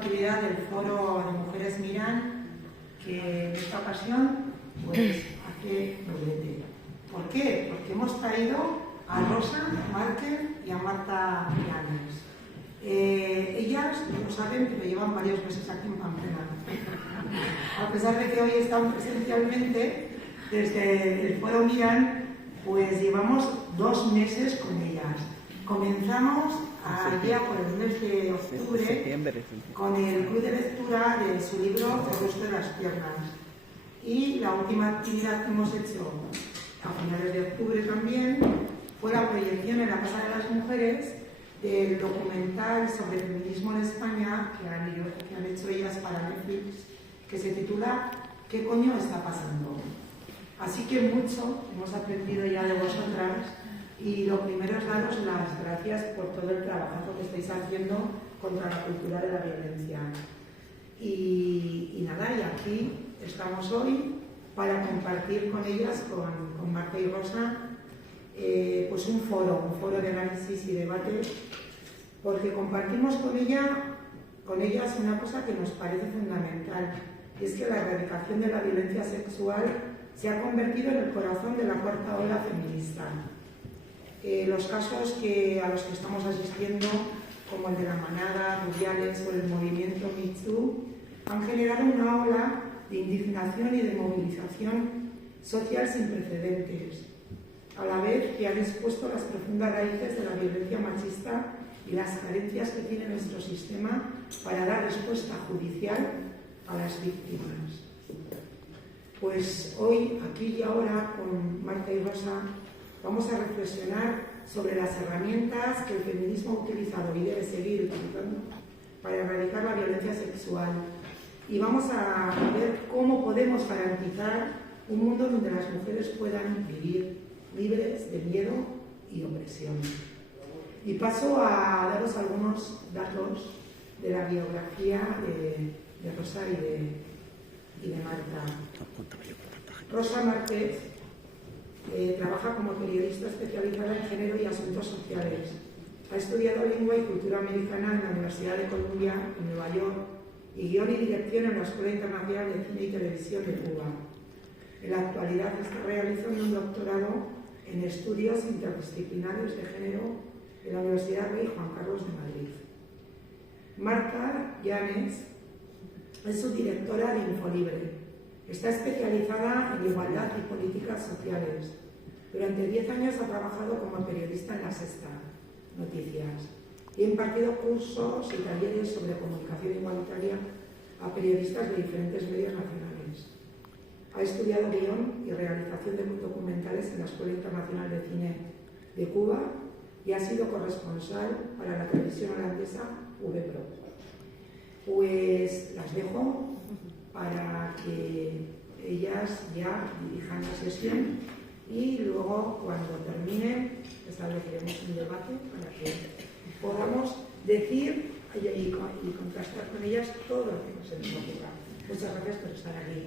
actividad del Foro de Mujeres Miran, que en esta ocasión pues hace doblete. ¿Por qué? Porque hemos traído a Rosa Márquez y a Marta Llanes. Ellas no lo saben, pero llevan varios meses aquí en Pamplona. A pesar de que hoy están presencialmente desde el Foro Miran, pues llevamos 2 meses con ellas. Comenzamos allá por el mes de octubre con el club de lectura de su libro El resto de las piernas. Y la última actividad que hemos hecho a finales de octubre también fue la proyección en la Casa de las Mujeres del documental sobre feminismo en España que han hecho ellas para Netflix, que se titula ¿Qué coño está pasando? Así que mucho hemos aprendido ya de vosotras y lo primero es daros las gracias por todo el trabajo que estáis haciendo contra la cultura de la violencia. Y nada, y aquí estamos hoy para compartir con ellas, con Marta y Rosa, pues un foro de análisis y debate, porque compartimos con ellas una cosa que nos parece fundamental, y es que la erradicación de la violencia sexual se ha convertido en el corazón de la cuarta ola feminista. Los casos a los que estamos asistiendo, como el de la Manada, Rubiales o el movimiento Me Too, han generado una ola de indignación y de movilización social sin precedentes, a la vez que han expuesto las profundas raíces de la violencia machista y las carencias que tiene nuestro sistema para dar respuesta judicial a las víctimas. Pues hoy, aquí y ahora, con Marta y Rosa, vamos a reflexionar sobre las herramientas que el feminismo ha utilizado y debe seguir utilizando para erradicar la violencia sexual. Y vamos a ver cómo podemos garantizar un mundo donde las mujeres puedan vivir libres de miedo y opresión. Y paso a daros algunos datos de la biografía de Rosa y de Marta. Rosa Márquez trabaja como periodista especializada en género y asuntos sociales. Ha estudiado lengua y cultura americana en la Universidad de Columbia, en Nueva York, y guión y dirección en la Escuela Internacional de Cine y Televisión de Cuba. En la actualidad está realizando un doctorado en estudios interdisciplinares de género en la Universidad Rey Juan Carlos de Madrid. Marta Llanes es subdirectora de Infolibre. Está especializada en igualdad y políticas sociales. Durante 10 años ha trabajado como periodista en La Sexta Noticias y ha impartido cursos y talleres sobre comunicación igualitaria a periodistas de diferentes medios nacionales. Ha estudiado guión y realización de documentales en la Escuela Internacional de Cine de Cuba y ha sido corresponsal para la televisión holandesa VPRO. Pues las dejo para que ellas ya dirijan la sesión y luego, cuando termine, estableceremos un debate para que podamos decir y contrastar con ellas todo lo que nos ocurra. Muchas gracias por estar aquí.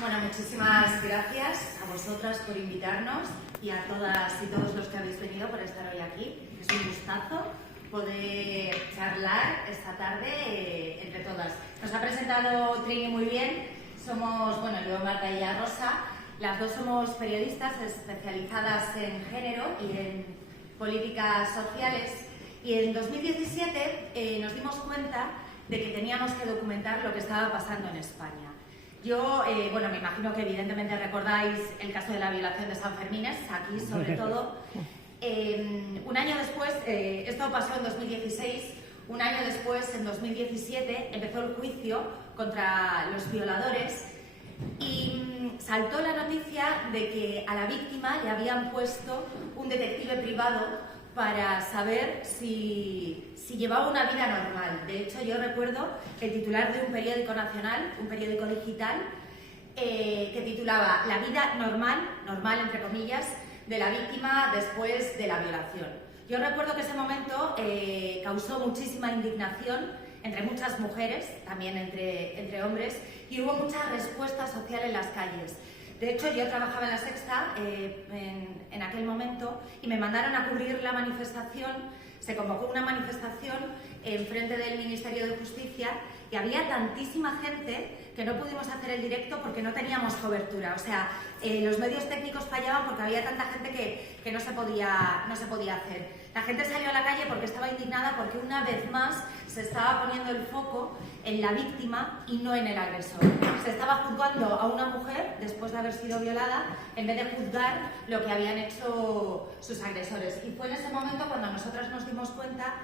Bueno, muchísimas gracias a vosotras por invitarnos y a todas y todos los que habéis venido por estar hoy aquí. Es un gustazo poder charlar esta tarde entre todas. Nos ha presentado Trini muy bien. Somos, bueno, yo, Marta y ya Rosa, las dos somos periodistas especializadas en género y en políticas sociales, y en 2017 nos dimos cuenta de que teníamos que documentar lo que estaba pasando en España. Yo, bueno, me imagino que evidentemente recordáis el caso de la violación de San Fermines, aquí sobre todo. Un año después, esto pasó en 2016, un año después, en 2017, empezó el juicio contra los violadores y saltó la noticia de que a la víctima le habían puesto un detective privado para saber si llevaba una vida normal. De hecho, yo recuerdo el titular de un periódico nacional, un periódico digital, que titulaba "La vida normal entre comillas, de la víctima después de la violación". Yo recuerdo que ese momento causó muchísima indignación entre muchas mujeres, también entre hombres, y hubo mucha respuesta social en las calles. De hecho, yo trabajaba en La Sexta en aquel aquel momento y me mandaron a cubrir la manifestación. Se convocó una manifestación en frente del Ministerio de Justicia y había tantísima gente que no pudimos hacer el directo porque no teníamos cobertura. O sea, los medios técnicos fallaban porque había tanta gente que no se podía hacer. La gente salió a la calle porque estaba indignada porque una vez más se estaba poniendo el foco en la víctima y no en el agresor. Se estaba juzgando a una mujer después de haber sido violada en vez de juzgar lo que habían hecho sus agresores. Y fue en ese momento cuando nosotras nos dimos cuenta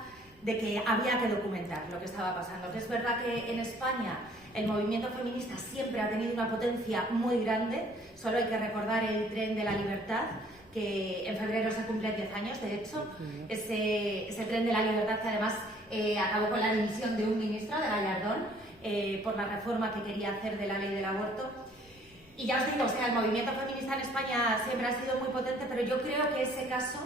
de que había que documentar lo que estaba pasando. Que es verdad que en España el movimiento feminista siempre ha tenido una potencia muy grande. Solo hay que recordar el Tren de la Libertad, que en febrero se cumplen 10 años, de hecho, ese Tren de la Libertad que además acabó con la dimisión de un ministro, de Gallardón, por la reforma que quería hacer de la ley del aborto. Y ya os digo, o sea, el movimiento feminista en España siempre ha sido muy potente, pero yo creo que ese caso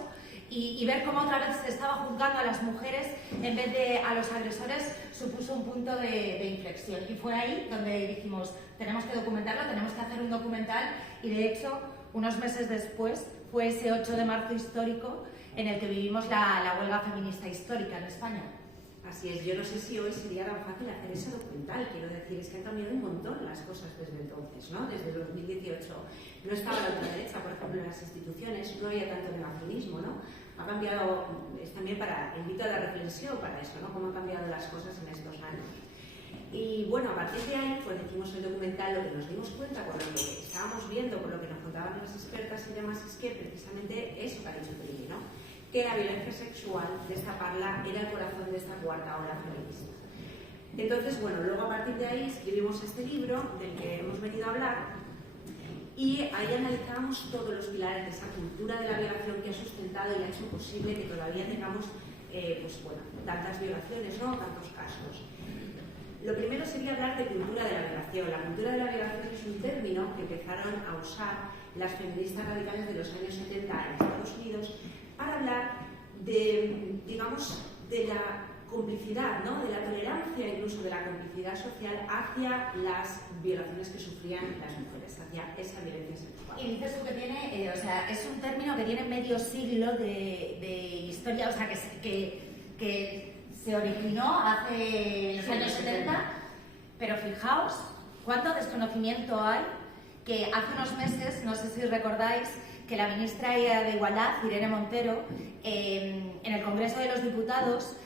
y ver cómo otra vez se estaba juzgando a las mujeres en vez de a los agresores supuso un punto de inflexión. Y fue ahí donde dijimos, tenemos que documentarlo, tenemos que hacer un documental, y de hecho, unos meses después, fue ese 8 de marzo histórico en el que vivimos la huelga feminista histórica en España. Así es, yo no sé si hoy sería tan fácil hacer ese documental, quiero decir, es que han cambiado un montón las cosas desde entonces, ¿no? Desde el 2018 no estaba la ultraderecha, por ejemplo, en las instituciones, no había tanto negacionismo, ¿no? Ha cambiado, es también invito a la reflexión para eso, ¿no? Cómo han cambiado las cosas en estos años. Y bueno, a partir de ahí, pues hicimos el documental, lo que nos dimos cuenta con lo que estábamos viendo, con lo que nos contaban las expertas y demás, es que precisamente eso que ha dicho Trini, ¿no? Que la violencia sexual, destaparla, era el corazón de esta cuarta ola feminista. Entonces, bueno, luego a partir de ahí escribimos este libro del que hemos venido a hablar, y ahí analizábamos todos los pilares de esa cultura de la violación que ha sustentado y ha hecho posible que todavía tengamos pues, bueno, tantas violaciones, ¿no? Tantos casos. Lo primero sería hablar de cultura de la violación. La cultura de la violación es un término que empezaron a usar las feministas radicales de los años 70 en Estados Unidos para hablar de, digamos, de la complicidad, ¿no? De la tolerancia, incluso de la complicidad social hacia las violaciones que sufrían las mujeres, hacia esa violencia sexual. Y dices tú que tiene, o sea, es un término que tiene medio siglo de historia, o sea, que se originó hace los años 70, pero fijaos cuánto desconocimiento hay, que hace unos meses, no sé si recordáis, que la ministra de Igualdad, Irene Montero, en el Congreso de los Diputados,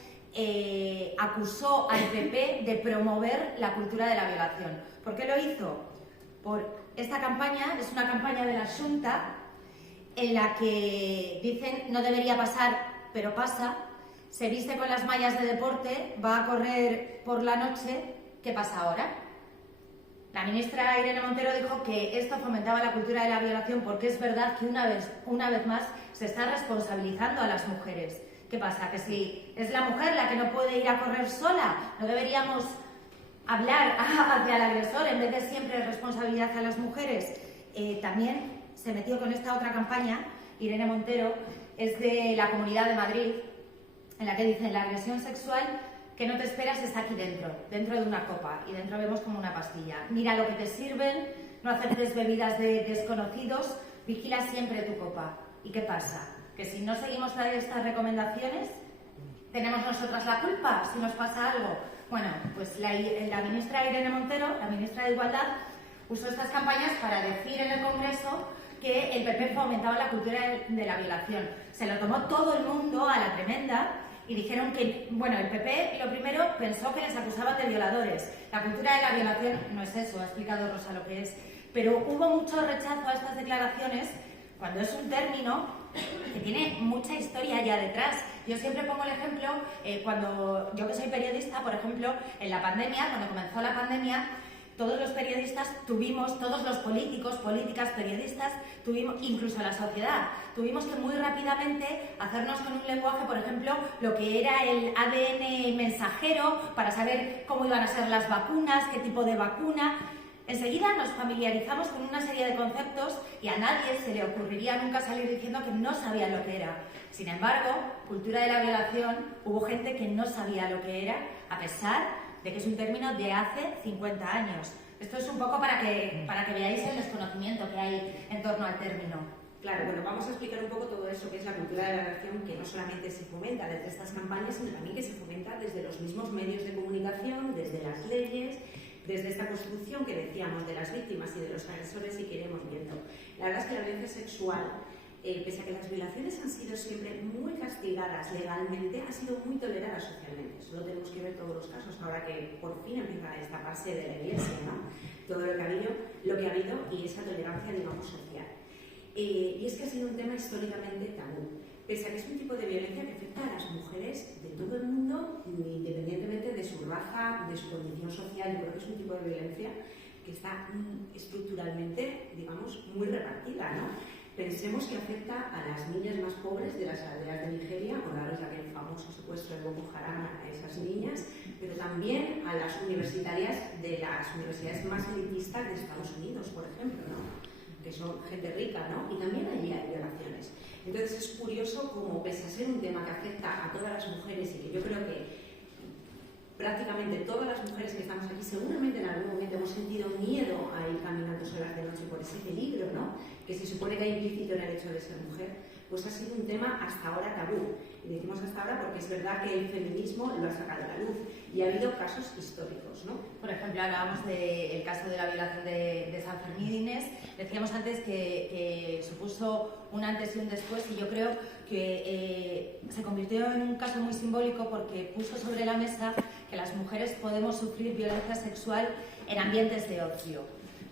acusó al PP de promover la cultura de la violación. ¿Por qué lo hizo? Por esta campaña, es una campaña de la Xunta, en la que dicen no debería pasar, pero pasa. Se viste con las mallas de deporte, va a correr por la noche, ¿qué pasa ahora? La ministra Irene Montero dijo que esto fomentaba la cultura de la violación porque es verdad que una vez más se está responsabilizando a las mujeres. ¿Qué pasa? Que si es la mujer la que no puede ir a correr sola, ¿no deberíamos hablar hacia el agresor en vez de siempre responsabilidad a las mujeres? También se metió con esta otra campaña, Irene Montero, es de la Comunidad de Madrid, en la que dicen la agresión sexual que no te esperas está aquí dentro de una copa, y dentro vemos como una pastilla. Mira lo que te sirven, no aceptes bebidas de desconocidos, vigila siempre tu copa. ¿Y qué pasa? Que si no seguimos estas recomendaciones, ¿tenemos nosotras la culpa si nos pasa algo? Bueno, pues la ministra Irene Montero, la ministra de Igualdad, usó estas campañas para decir en el Congreso que el PP fomentaba la cultura de la violación. Se lo tomó todo el mundo a la tremenda y dijeron que, bueno, el PP lo primero pensó que les acusaban de violadores. La cultura de la violación no es eso, ha explicado Rosa lo que es, pero hubo mucho rechazo a estas declaraciones cuando es un término que tiene mucha historia ya detrás. Yo siempre pongo el ejemplo, cuando yo que soy periodista, por ejemplo, en la pandemia, cuando comenzó la pandemia, todos los periodistas tuvimos, todos los políticos, políticas, periodistas, tuvimos, incluso la sociedad, tuvimos que muy rápidamente hacernos con un lenguaje, por ejemplo, lo que era el ADN mensajero, para saber cómo iban a ser las vacunas, qué tipo de vacuna. Enseguida nos familiarizamos con una serie de conceptos y a nadie se le ocurriría nunca salir diciendo que no sabían lo que era. Sin embargo, cultura de la violación, hubo gente que no sabía lo que era, a pesar de que es un término de hace 50 años. Esto es un poco para que veáis el desconocimiento que hay en torno al término. Claro, bueno, vamos a explicar un poco todo eso que es la cultura de la relación, que no solamente se fomenta desde estas campañas, sino también que se fomenta desde los mismos medios de comunicación, desde las leyes, desde esta construcción que decíamos de las víctimas y de los agresores y que iremos viendo. La verdad es que la violencia sexual, pese a que las violaciones han sido siempre muy castigadas legalmente, ha sido muy tolerada socialmente. Solo tenemos que ver todos los casos ahora que por fin empieza a destaparse de la Iglesia, ¿no? Todo lo que ha habido y esa tolerancia, digamos, social. Y es que ha sido un tema históricamente tabú, pese a que es un tipo de violencia que afecta a las mujeres de todo el mundo, independientemente de su raza, de su condición social. Yo creo que es un tipo de violencia que está estructuralmente, digamos, muy repartida, ¿no? Pensemos que afecta a las niñas más pobres de las aldeas de Nigeria, acordaros de aquel famoso secuestro de Boko Haram a esas niñas, pero también a las universitarias de las universidades más elitistas de Estados Unidos, por ejemplo, ¿no? Que son gente rica, ¿no? Y también allí hay violaciones. Entonces es curioso como, pese a ser un tema que afecta a todas las mujeres y que yo creo que prácticamente todas las mujeres que estamos aquí seguramente en algún momento hemos sentido miedo a ir caminando solas de noche por ese peligro, ¿no? Que se supone que hay implícito en el hecho de ser mujer, pues ha sido un tema hasta ahora tabú. Y decimos hasta ahora porque es verdad que el feminismo lo ha sacado a la luz y ha habido casos históricos, ¿no? Por ejemplo, hablábamos del caso de la violación de San Fermín. Decíamos antes que supuso un antes y un después, y yo creo que se convirtió en un caso muy simbólico porque puso sobre la mesa que las mujeres podemos sufrir violencia sexual en ambientes de ocio.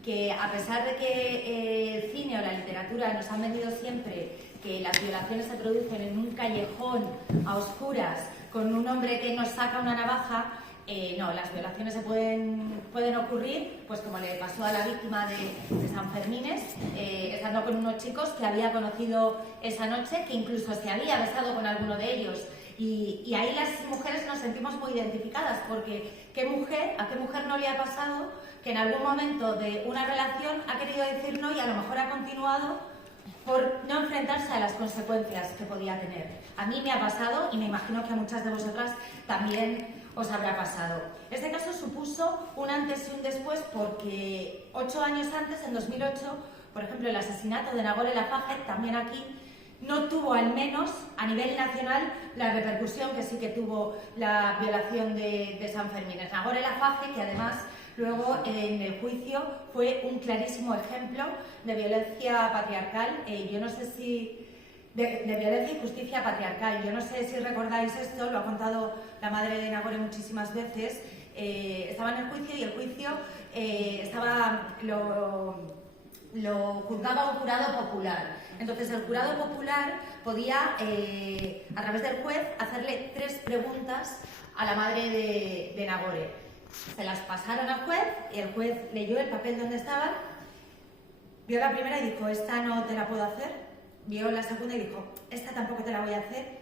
Que a pesar de que el cine o la literatura nos han vendido siempre que las violaciones se producen en un callejón a oscuras con un hombre que nos saca una navaja, no, las violaciones se pueden ocurrir, pues como le pasó a la víctima de San Fermines, estando con unos chicos que había conocido esa noche, que incluso se había besado con alguno de ellos. Y ahí las mujeres nos sentimos muy identificadas, porque ¿a qué mujer no le ha pasado que en algún momento de una relación ha querido decir no y a lo mejor ha continuado por no enfrentarse a las consecuencias que podía tener? A mí me ha pasado y me imagino que a muchas de vosotras también os habrá pasado. Este caso supuso un antes y un después porque 8 años antes, en 2008, por ejemplo, el asesinato de Nagore Lafage, también aquí, no tuvo, al menos a nivel nacional, la repercusión que sí que tuvo la violación de San Fermín. Nagore Lafage, que además luego en el juicio fue un clarísimo ejemplo de violencia patriarcal, yo no sé si de violencia y justicia patriarcal. Yo no sé si recordáis esto, lo ha contado la madre de Nagore muchísimas veces. Estaba en el juicio y el juicio lo juzgaba un jurado popular. Entonces el jurado popular podía, a través del juez, hacerle 3 preguntas a la madre de Nagore. Se las pasaron al juez y el juez leyó el papel donde estaba, vio la primera y dijo, esta no te la puedo hacer. Vio la segunda y dijo, esta tampoco te la voy a hacer.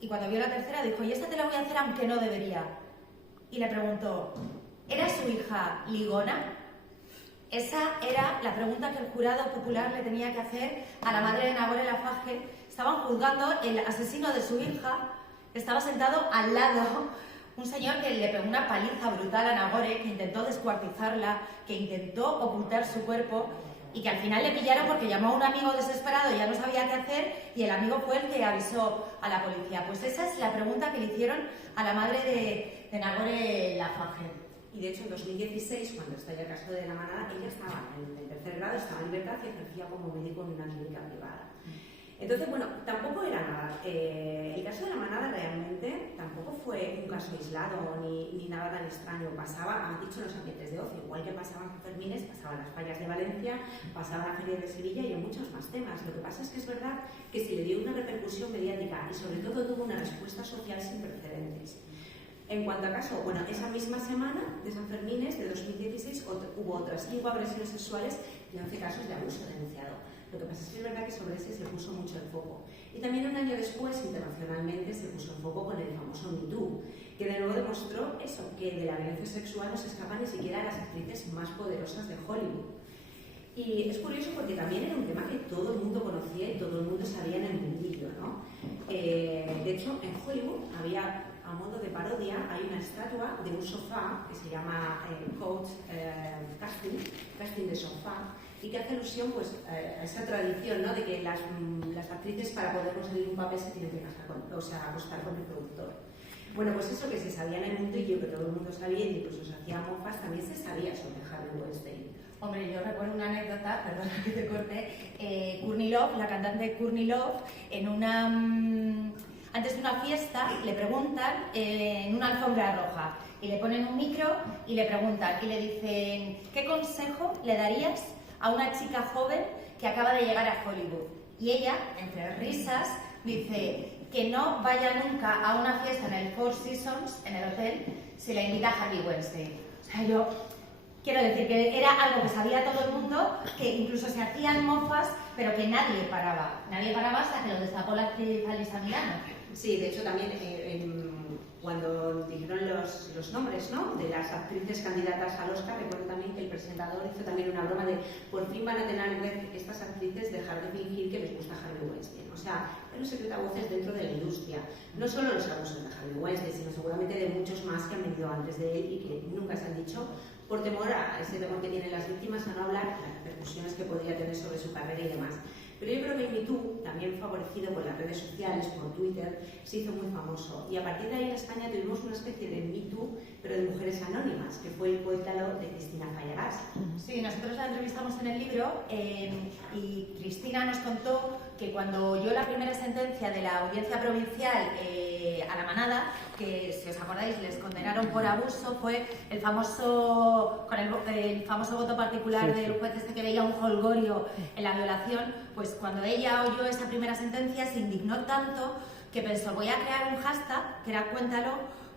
Y cuando vio la tercera dijo, y esta te la voy a hacer aunque no debería. Y le preguntó, ¿era su hija ligona? Esa era la pregunta que el jurado popular le tenía que hacer a la madre de Nagore Lafage. Estaban juzgando el asesino de su hija, estaba sentado al lado un señor que le pegó una paliza brutal a Nagore, que intentó descuartizarla, que intentó ocultar su cuerpo y que al final le pillaron porque llamó a un amigo desesperado y ya no sabía qué hacer y el amigo fue el que avisó a la policía. Pues esa es la pregunta que le hicieron a la madre de Nagore Lafage. Y de hecho en 2016, cuando estalla el caso de La Manada, ella estaba en el 3er grado, estaba en libertad y ejercía como médico en una clínica privada. Entonces, bueno, tampoco era nada. El caso de La Manada realmente tampoco fue un caso aislado ni nada tan extraño. Pasaba, han dicho, en los ambientes de ocio, igual que pasaban en Fermines, pasaban las fallas de Valencia, pasaba la Feria de Sevilla y en muchos más temas. Lo que pasa es que es verdad que se le dio una repercusión mediática y sobre todo tuvo una respuesta social sin precedentes. En cuanto a caso, bueno, esa misma semana de San Fermines de 2016 hubo otras 5 agresiones sexuales y 11 casos de abuso denunciado. Lo que pasa es que es verdad que sobre ese se puso mucho el foco. Y también un año después, internacionalmente, se puso el foco con el famoso Me Too, que de nuevo demostró eso, que de la violencia sexual no se escapan ni siquiera las actrices más poderosas de Hollywood. Y es curioso porque también era un tema que todo el mundo conocía y todo el mundo sabía en el mundillo, ¿no? De hecho, en Hollywood había, a modo de parodia, hay una estatua de un sofá que se llama Couch Casting de sofá, y que hace alusión pues, a esa tradición, ¿no? De que las actrices para poder conseguir un papel se tienen que acostar con el productor. Bueno, pues eso que se sabía en el mundillo, que todo el mundo sabía, y incluso se hacía mofas, también se sabía sobre Harvey Weinstein. Hombre, yo recuerdo una anécdota, perdona que te corte, Courtney Love, la cantante Courtney Love, antes de una fiesta le preguntan en una alfombra roja y le ponen un micro y le preguntan y le dicen ¿qué consejo le darías a una chica joven que acaba de llegar a Hollywood? Y ella, entre risas, dice que no vaya nunca a una fiesta en el Four Seasons, en el hotel, si la invita a Harvey Weinstein. O sea, yo quiero decir que era algo que sabía todo el mundo, que incluso se hacían mofas, pero que nadie paraba. Nadie paraba hasta que lo destapó la actriz Alyssa Milano. Sí, de hecho también cuando dijeron los nombres, ¿no?, de las actrices candidatas al Oscar, recuerdo también que el presentador hizo también una broma de por fin van a tener que estas actrices dejar de fingir que les gusta Harvey Weinstein. O sea, eran secretavoces dentro de la industria. No solo los abusos de Harvey Weinstein, sino seguramente de muchos más que han venido antes de él y que nunca se han dicho, por temor a ese temor que tienen las víctimas a no hablar, las repercusiones que podría tener sobre su carrera y demás. Pero yo creo que el Me Too, también favorecido por las redes sociales, por Twitter, se hizo muy famoso. Y a partir de ahí en España tuvimos una especie de Me Too, pero de mujeres anónimas, que fue el cuéntalo de Cristina Fallarás. Sí, nosotros la entrevistamos en el libro y Cristina nos contó que cuando oyó la primera sentencia de la Audiencia Provincial a la Manada, que si os acordáis les condenaron por abuso, fue el famoso voto particular del juez este que veía un holgorio en la violación. Pues cuando ella oyó esa primera sentencia se indignó tanto que pensó voy a crear un hashtag, que era Cuéntalo,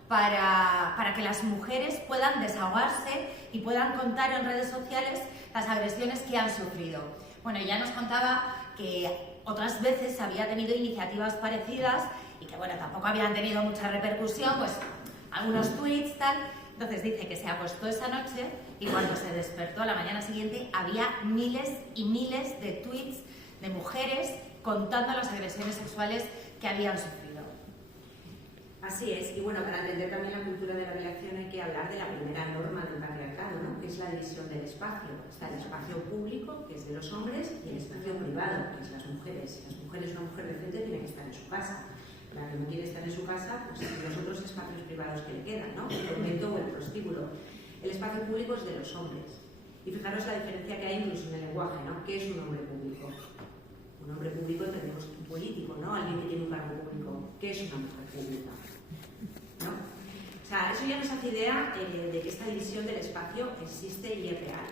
para que las mujeres puedan desahogarse y puedan contar en redes sociales las agresiones que han sufrido. Bueno, ella nos contaba que otras veces había tenido iniciativas parecidas y que bueno, tampoco habían tenido mucha repercusión, pues algunos tweets, tal. Entonces dice que se acostó esa noche y cuando se despertó a la mañana siguiente había miles y miles de tweets de mujeres contando las agresiones sexuales que habían sufrido. Así es, y bueno, para entender también la cultura de la violación hay que hablar de la primera norma del patriarcado, ¿no?, que es la división del espacio. Está el espacio público, que es de los hombres, y el espacio privado, que es las mujeres. Las mujeres, una mujer decente tiene que estar en su casa. La que no quiere estar en su casa, pues los otros espacios privados que le quedan, ¿no?, el convento o el prostíbulo. El espacio público es de los hombres. Y fijaros la diferencia que hay incluso en el lenguaje, ¿no? ¿Qué es un hombre público? Un hombre público tenemos un político, ¿no?, alguien que tiene un cargo público. ¿Qué es una mujer pública? ¿No? O sea, eso ya nos hace idea de que esta división del espacio existe y es real.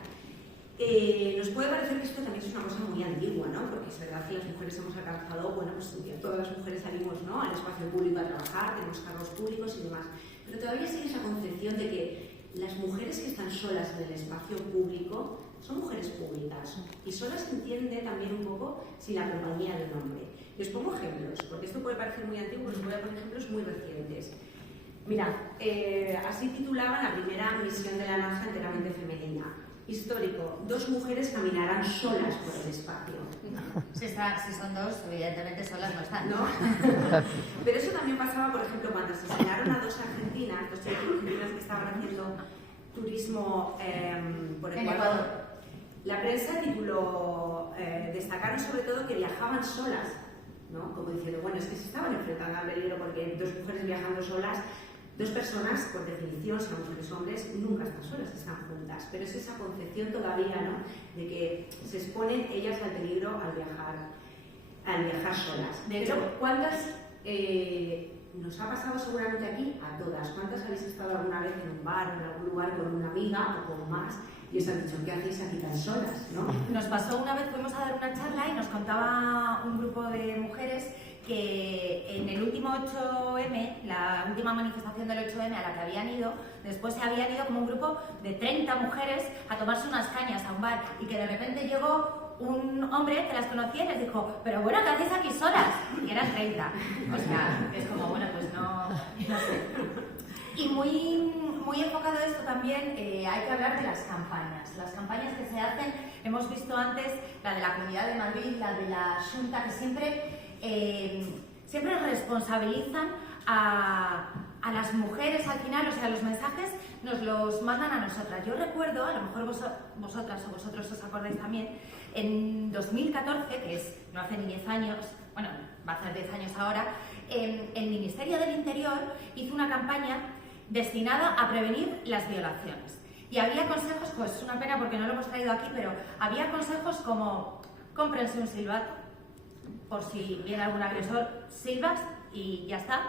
Nos puede parecer que esto también es una cosa muy antigua, ¿no?, porque es verdad que las mujeres hemos alcanzado, bueno, pues todas las mujeres salimos, ¿no?, al espacio público a trabajar, tenemos cargos públicos y demás, pero todavía sigue esa concepción de que las mujeres que están solas en el espacio público son mujeres públicas y solas se entiende también un poco sin la compañía de un hombre. Y os pongo ejemplos, porque esto puede parecer muy antiguo, os voy a poner ejemplos muy recientes. Mirad, así titulaban la primera misión de la NASA enteramente femenina. Histórico, 2 mujeres caminarán solas por el espacio. Si son 2, evidentemente solas no están, ¿no? Pero eso también pasaba, por ejemplo, cuando asesinaron a 2 argentinas, 2 chicas argentinas que estaban haciendo turismo por Ecuador. La prensa tituló, destacaron sobre todo que viajaban solas, ¿no?, como diciendo, bueno, es que se estaban enfrentando al peligro porque 2 mujeres viajando solas. 2 personas, por definición, sean mujeres o hombres, nunca están solas, están juntas. Pero es esa concepción todavía, ¿no?, de que se exponen ellas al peligro al viajar solas. De hecho, ¿cuántas nos ha pasado seguramente aquí? A todas. ¿Cuántas habéis estado alguna vez en un bar o en algún lugar con una amiga o con más y os han dicho, ¿qué hacéis aquí tan solas?, ¿no? Nos pasó una vez, fuimos a dar una charla y nos contaba un grupo de mujeres que en el último 8M, la última manifestación del 8M a la que habían ido, después se habían ido como un grupo de 30 mujeres a tomarse unas cañas a un bar y que de repente llegó un hombre que las conocía y les dijo, pero bueno, ¿qué hacéis aquí solas? Y eran 30. O sea, es como, bueno, pues no sé. Y muy enfocado esto también, hay que hablar de las campañas que se hacen. Hemos visto antes la de la Comunidad de Madrid, la de la Xunta, que siempre responsabilizan a a las mujeres al final, o sea, los mensajes nos los mandan a nosotras. Yo recuerdo, a lo mejor vosotras o vosotros os acordáis también, en 2014, que es no hace ni 10 años, bueno, va a hacer 10 años ahora, el Ministerio del Interior hizo una campaña destinada a prevenir las violaciones. Y había consejos, pues es una pena porque no lo hemos traído aquí, pero había consejos como cómprense un silbato, por si viene algún agresor, silbas y ya está,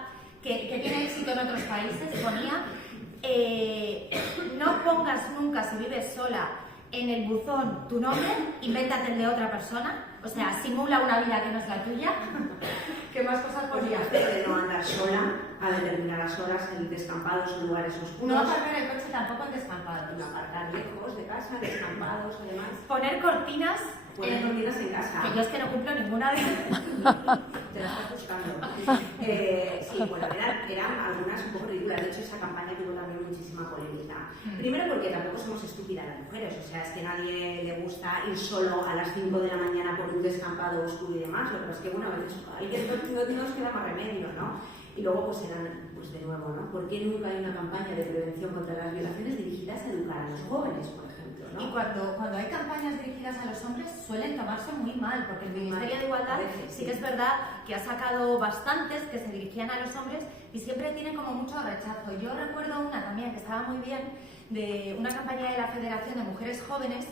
que tiene éxito en otros países. Ponía, no pongas nunca, si vives sola, en el buzón tu nombre, invéntate el de otra persona, o sea, simula una vida que no es la tuya. ¿Qué más cosas podría hacer? No andar sola a determinadas horas en descampados o lugares oscuros. No aparcar el coche tampoco en descampados. No aparcar lejos de casa, descampados, además. Poner cortinas. Poner cortinas en casa. Que yo es que no cumplo ninguna de ellas. Te la estás buscando. Sí, bueno, eran algunas un poco ridículas. De hecho, esa campaña tuvo también muchísima polémica. Primero porque tampoco somos estúpidas las mujeres. O sea, es que a nadie le gusta ir solo a las 5 de la mañana por un descampado oscuro y demás. Lo que pasa es que, bueno, a veces no nos queda más remedio, ¿no? Y luego, pues eran, pues de nuevo, ¿no? ¿Por qué nunca hay una campaña de prevención contra las violaciones dirigidas a educar a los jóvenes, por ejemplo, ¿no? Y cuando hay campañas dirigidas a los hombres suelen tomarse muy mal, porque el Ministerio de Igualdad sí que es verdad que ha sacado bastantes que se dirigían a los hombres y siempre tienen como mucho rechazo. Yo recuerdo una también que estaba muy bien, de una campaña de la Federación de Mujeres Jóvenes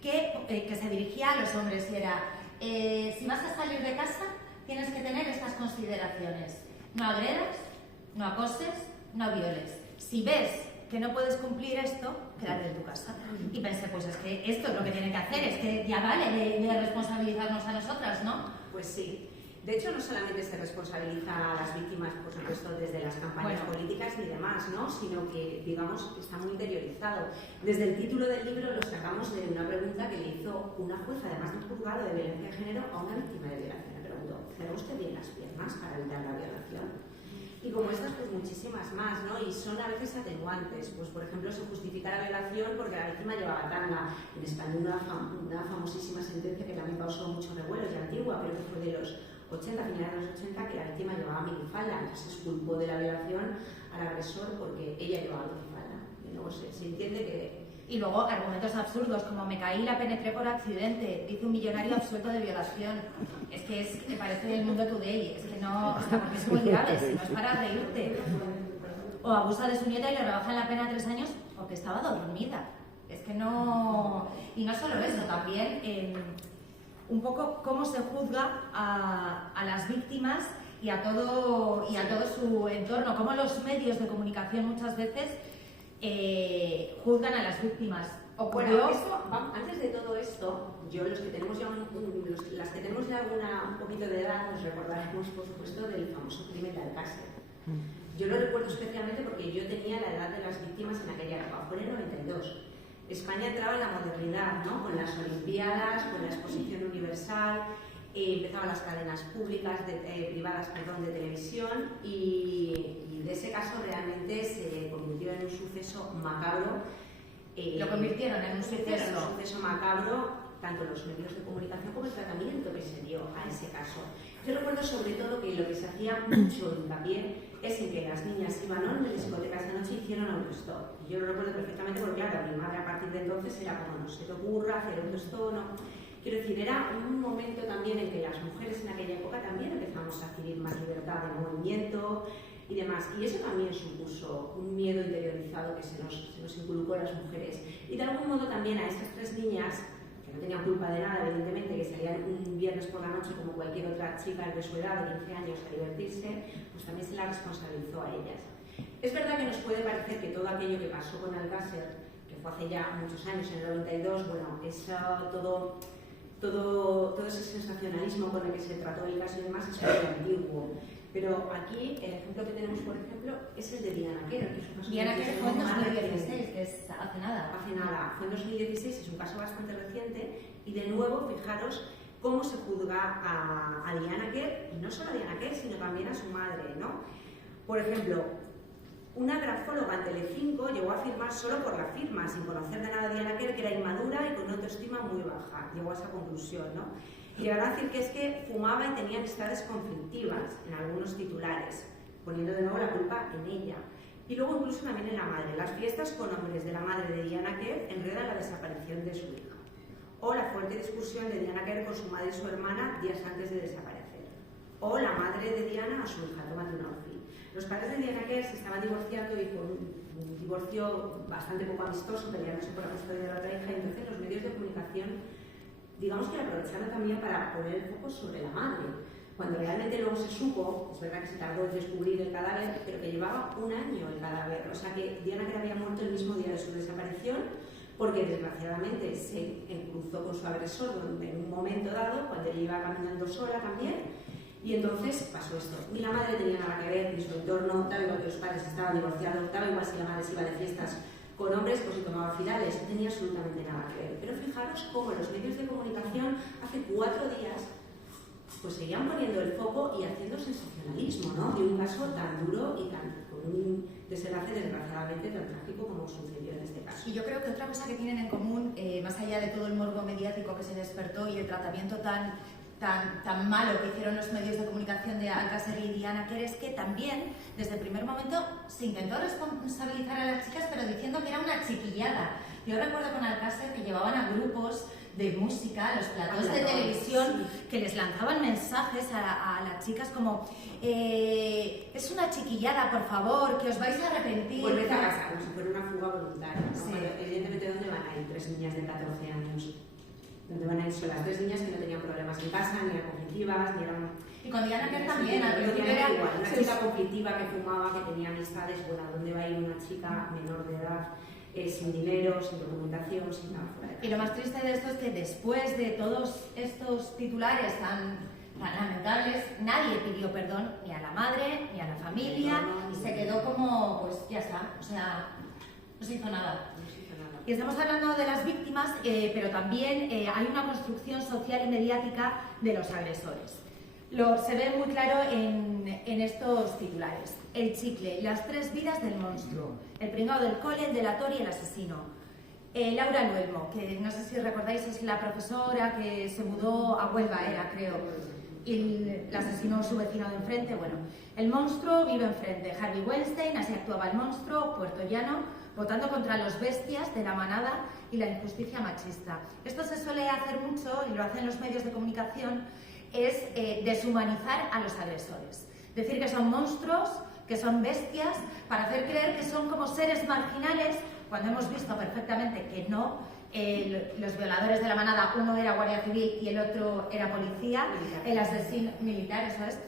que se dirigía a los hombres y era, si vas a salir de casa tienes que tener estas consideraciones: no agredas, no acoses, no violes. Si ves que no puedes cumplir esto, quédate en tu casa. Y pensé, pues es que esto es lo que tiene que hacer, es que ya vale de responsabilizarnos a nosotras, ¿no? Pues sí. De hecho, no solamente se responsabiliza a las víctimas, por supuesto, desde las campañas políticas y demás, ¿no? Sino que, digamos, está muy interiorizado. Desde el título del libro lo sacamos de una pregunta que le hizo una jueza, además de un juzgado de violencia de género, a una víctima de violación. Le preguntó, ¿cerró usted bien las piernas para evitar la violación? Y como estas, pues muchísimas más, ¿no? Y son a veces atenuantes. Pues, por ejemplo, se justifica la violación porque la víctima llevaba tanga. En España una famosísima sentencia que también causó mucho revuelo, ya antigua, pero que fue de los 80, finales de los 80, que la víctima llevaba minifalda. Entonces se culpó de la violación al agresor porque ella llevaba minifalda. Y luego se entiende que... Y luego argumentos absurdos como me caí y la penetré por accidente, dice un millonario absuelto de violación. Es que parece del Mundo Today, es que no, o sea, porque es muy grave, si no es para reírte. O abusa de su nieta y le rebajan la pena a 3 años porque estaba dormida. Es que no... Y no solo eso, también un poco cómo se juzga a las víctimas y a todo su entorno, cómo los medios de comunicación muchas veces juzgan a las víctimas. Bueno, antes de todo esto, los que tenemos ya las que tenemos ya un poquito de edad, nos recordaremos, por supuesto, del famoso crimen de Alcácer. Yo lo recuerdo especialmente porque yo tenía la edad de las víctimas en aquella época, fue en el 92. España entraba en la modernidad, ¿no? Con las Olimpiadas, con la Exposición Universal, empezaban las cadenas públicas, privadas, de televisión, y de ese caso realmente se convirtió en un suceso macabro. Lo convirtieron en un suceso macabro, tanto los medios de comunicación como el tratamiento que se dio a ese caso. Yo recuerdo sobre todo que lo que se hacía mucho hincapié es en que las niñas que iban a discotecas de noche hicieron autostop. Y yo lo recuerdo perfectamente porque, claro, mi madre a partir de entonces era como, no se te ocurra hacer autostop, ¿no? Quiero decir, era un momento también en que las mujeres en aquella época también empezamos a adquirir más libertad de movimiento y demás. Y eso también supuso un miedo interiorizado que se nos inculcó a las mujeres. Y de algún modo también a esas 3 niñas, que no tenían culpa de nada, evidentemente, que salían un viernes por la noche como cualquier otra chica de su edad, de 15 años, a divertirse, pues también se la responsabilizó a ellas. Es verdad que nos puede parecer que todo aquello que pasó con Alcácer, que fue hace ya muchos años, en el 92, bueno, eso todo ese sensacionalismo con el que se trató el caso y demás es muy antiguo. Pero aquí el ejemplo que tenemos, por ejemplo, es el de Diana Quer, que es un caso Diana Quer fue en 2016, que es hace nada. Hace nada, fue en 2016, es un caso bastante reciente, y de nuevo, fijaros cómo se juzga a Diana Quer, y no solo a Diana Quer, sino también a su madre, ¿no? Por ejemplo, una grafóloga en Telecinco llegó a afirmar solo por la firma, sin conocer de nada a Diana Quer, que era inmadura y con una autoestima muy baja. Llegó a esa conclusión, ¿no? Y llegaron a decir que es que fumaba y tenía amistades conflictivas en algunos titulares. poniendo de nuevo la culpa en ella. Y luego incluso también en la madre. Las fiestas con hombres de la madre de Diana Kerr enredan la desaparición de su hija. O la fuerte discusión de Diana Kerr con su madre y su hermana días antes de desaparecer. O la madre de Diana a su hija, tómate una orfi. Los padres de Diana Kerr se estaban divorciando y por un divorcio bastante poco amistoso, peleándose por la custodia de la otra hija, y entonces los medios de comunicación, digamos que la aprovecharon también para poner el foco sobre la madre. Cuando realmente luego se supo, es verdad que se tardó en descubrir el cadáver, pero que llevaba un año el cadáver. O sea que Diana Kerr había muerto el mismo día de su desaparición, porque desgraciadamente se cruzó con su agresor en un momento dado, cuando ella iba caminando sola también, y entonces pasó esto. Ni la madre tenía nada que ver, ni su entorno, daba igual que los padres estaban divorciados, daba igual si la madre se iba de fiestas con hombres o si tomaba orfidales, no tenía absolutamente nada que ver. Pero fijaros cómo los medios de comunicación hace 4 días pues seguían poniendo el foco y haciendo sensacionalismo, ¿no?, de un caso tan duro y con un desenlace desgraciadamente tan trágico como sucedió en este caso. Y yo creo que otra cosa que tienen en común, más allá de todo el morbo mediático que se despertó y el tratamiento tan malo que hicieron los medios de comunicación de Alcácer y Diana Kerr, es que también, desde el primer momento, se intentó responsabilizar a las chicas, pero diciendo que era una chiquillada. Yo recuerdo con Alcácer que llevaban a grupos de música, los platos de televisión, sí, que les lanzaban mensajes a las chicas como es una chiquillada, por favor, que os vais a arrepentir. Vuelve a casa, como si fuera una fuga voluntaria, ¿no? Sí. Pero evidentemente, ¿dónde van a ir 3 niñas de 14 años? ¿Dónde van a ir solas 3 niñas que no tenían problemas en casa, ni eran conflictivas, ni eran... Y con Diana Kerr también, al principio era era igual, una chica conflictiva que fumaba, que tenía amistades. Bueno, ¿dónde va a ir una chica menor de edad? Sin dinero, sin documentación, sin nada fuera de casa. Y lo más triste de esto es que después de todos estos titulares tan lamentables, nadie pidió perdón ni a la madre, ni a la familia, y se quedó como, pues ya está, o sea, no se hizo nada. Y estamos hablando de las víctimas, pero también hay una construcción social y mediática de los agresores. Se ve muy claro en estos titulares. El chicle, las 3 vidas del monstruo, el pringao del cole, el delator y el asesino. Laura Luelmo, que no sé si recordáis, es la profesora que se mudó a Huelva, creo, y el asesino su vecino de enfrente. Bueno, el monstruo vive enfrente. Harvey Weinstein, así actuaba el monstruo, Puerto Llano, votando contra los bestias de la manada y la injusticia machista. Esto se suele hacer mucho, y lo hacen los medios de comunicación, es deshumanizar a los agresores. Decir que son monstruos, que son bestias, para hacer creer que son como seres marginales, cuando hemos visto perfectamente que no. Los violadores de la manada, uno era guardia civil y el otro era policía, el asesino militar, eso es.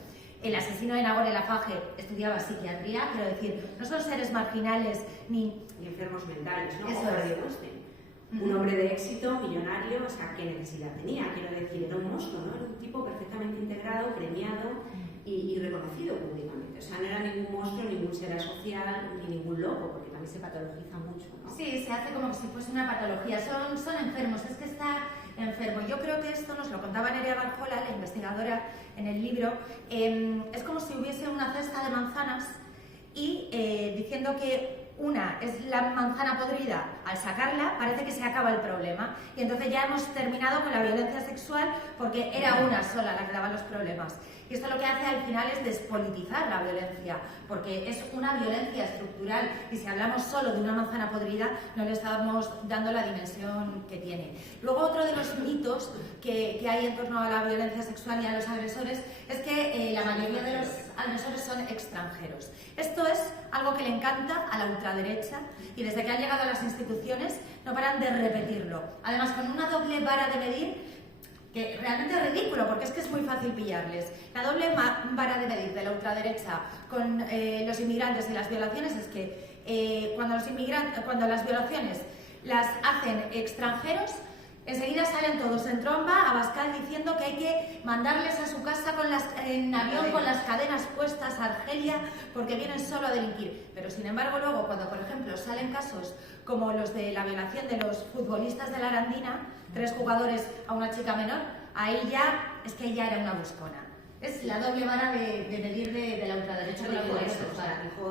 El asesino de Nagore Laffage estudiaba psiquiatría, quiero decir, no son seres marginales ni enfermos mentales, ¿no? Eso es. Un hombre de éxito, millonario, o sea, ¿qué necesidad tenía? Quiero decir, era un monstruo, ¿no? Era un tipo perfectamente integrado, premiado y reconocido públicamente. O sea, no era ningún monstruo, ningún ser asocial, ni ningún loco, porque también se patologiza mucho, ¿no? Sí, se hace como si fuese una patología. Son enfermos, es que está enfermo. Yo creo que esto nos lo contaba Nerea Barjola, la investigadora, en el libro. Es como si hubiese una cesta de manzanas y diciendo que una es la manzana podrida, al sacarla parece que se acaba el problema y entonces ya hemos terminado con la violencia sexual porque era una sola la que daba los problemas. Y esto lo que hace al final es despolitizar la violencia, porque es una violencia estructural y si hablamos solo de una manzana podrida no le estamos dando la dimensión que tiene. Luego otro de los mitos que hay en torno a la violencia sexual y a los agresores es que la mayoría de los agresores son extranjeros. Esto es algo que le encanta a la ultraderecha y desde que han llegado a las instituciones no paran de repetirlo. Además, con una doble vara de medir que realmente es ridículo, porque es que es muy fácil pillarles. La doble vara de medir de la ultraderecha con los inmigrantes y las violaciones es que cuando las violaciones las hacen extranjeros, enseguida salen todos en tromba a Abascal diciendo que hay que mandarles a su casa en avión con las cadenas puestas a Argelia porque vienen solo a delinquir. Pero sin embargo luego cuando por ejemplo salen casos como los de la violación de los futbolistas de la Arandina, 3 jugadores a una chica menor, ahí ya es que ella era una buscona. Es la doble vara de medir de la ultraderecha. Dijo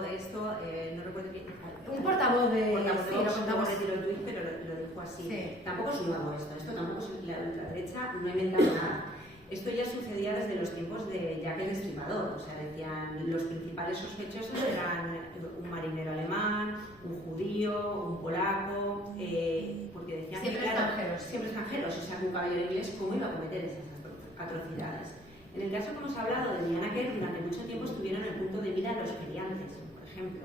esto, no recuerdo quién. Un portavoz de... Sí, lo contamos en el tweet, pero lo dijo así. Sí. Tampoco es nuevo esto tampoco es la ultraderecha, no ha inventado nada. Esto ya sucedía desde los tiempos de Jack el Destripador, o sea, decían los principales sospechosos eran un marinero alemán, un judío, un polaco, porque decían siempre que, claro, extranjeros. siempre extranjeros, o sea, que un caballero inglés, ¿cómo iba a cometer esas atrocidades? En el caso que hemos hablado de Diana Kerr, durante mucho tiempo estuvieron en el punto de mira los feriantes, por ejemplo.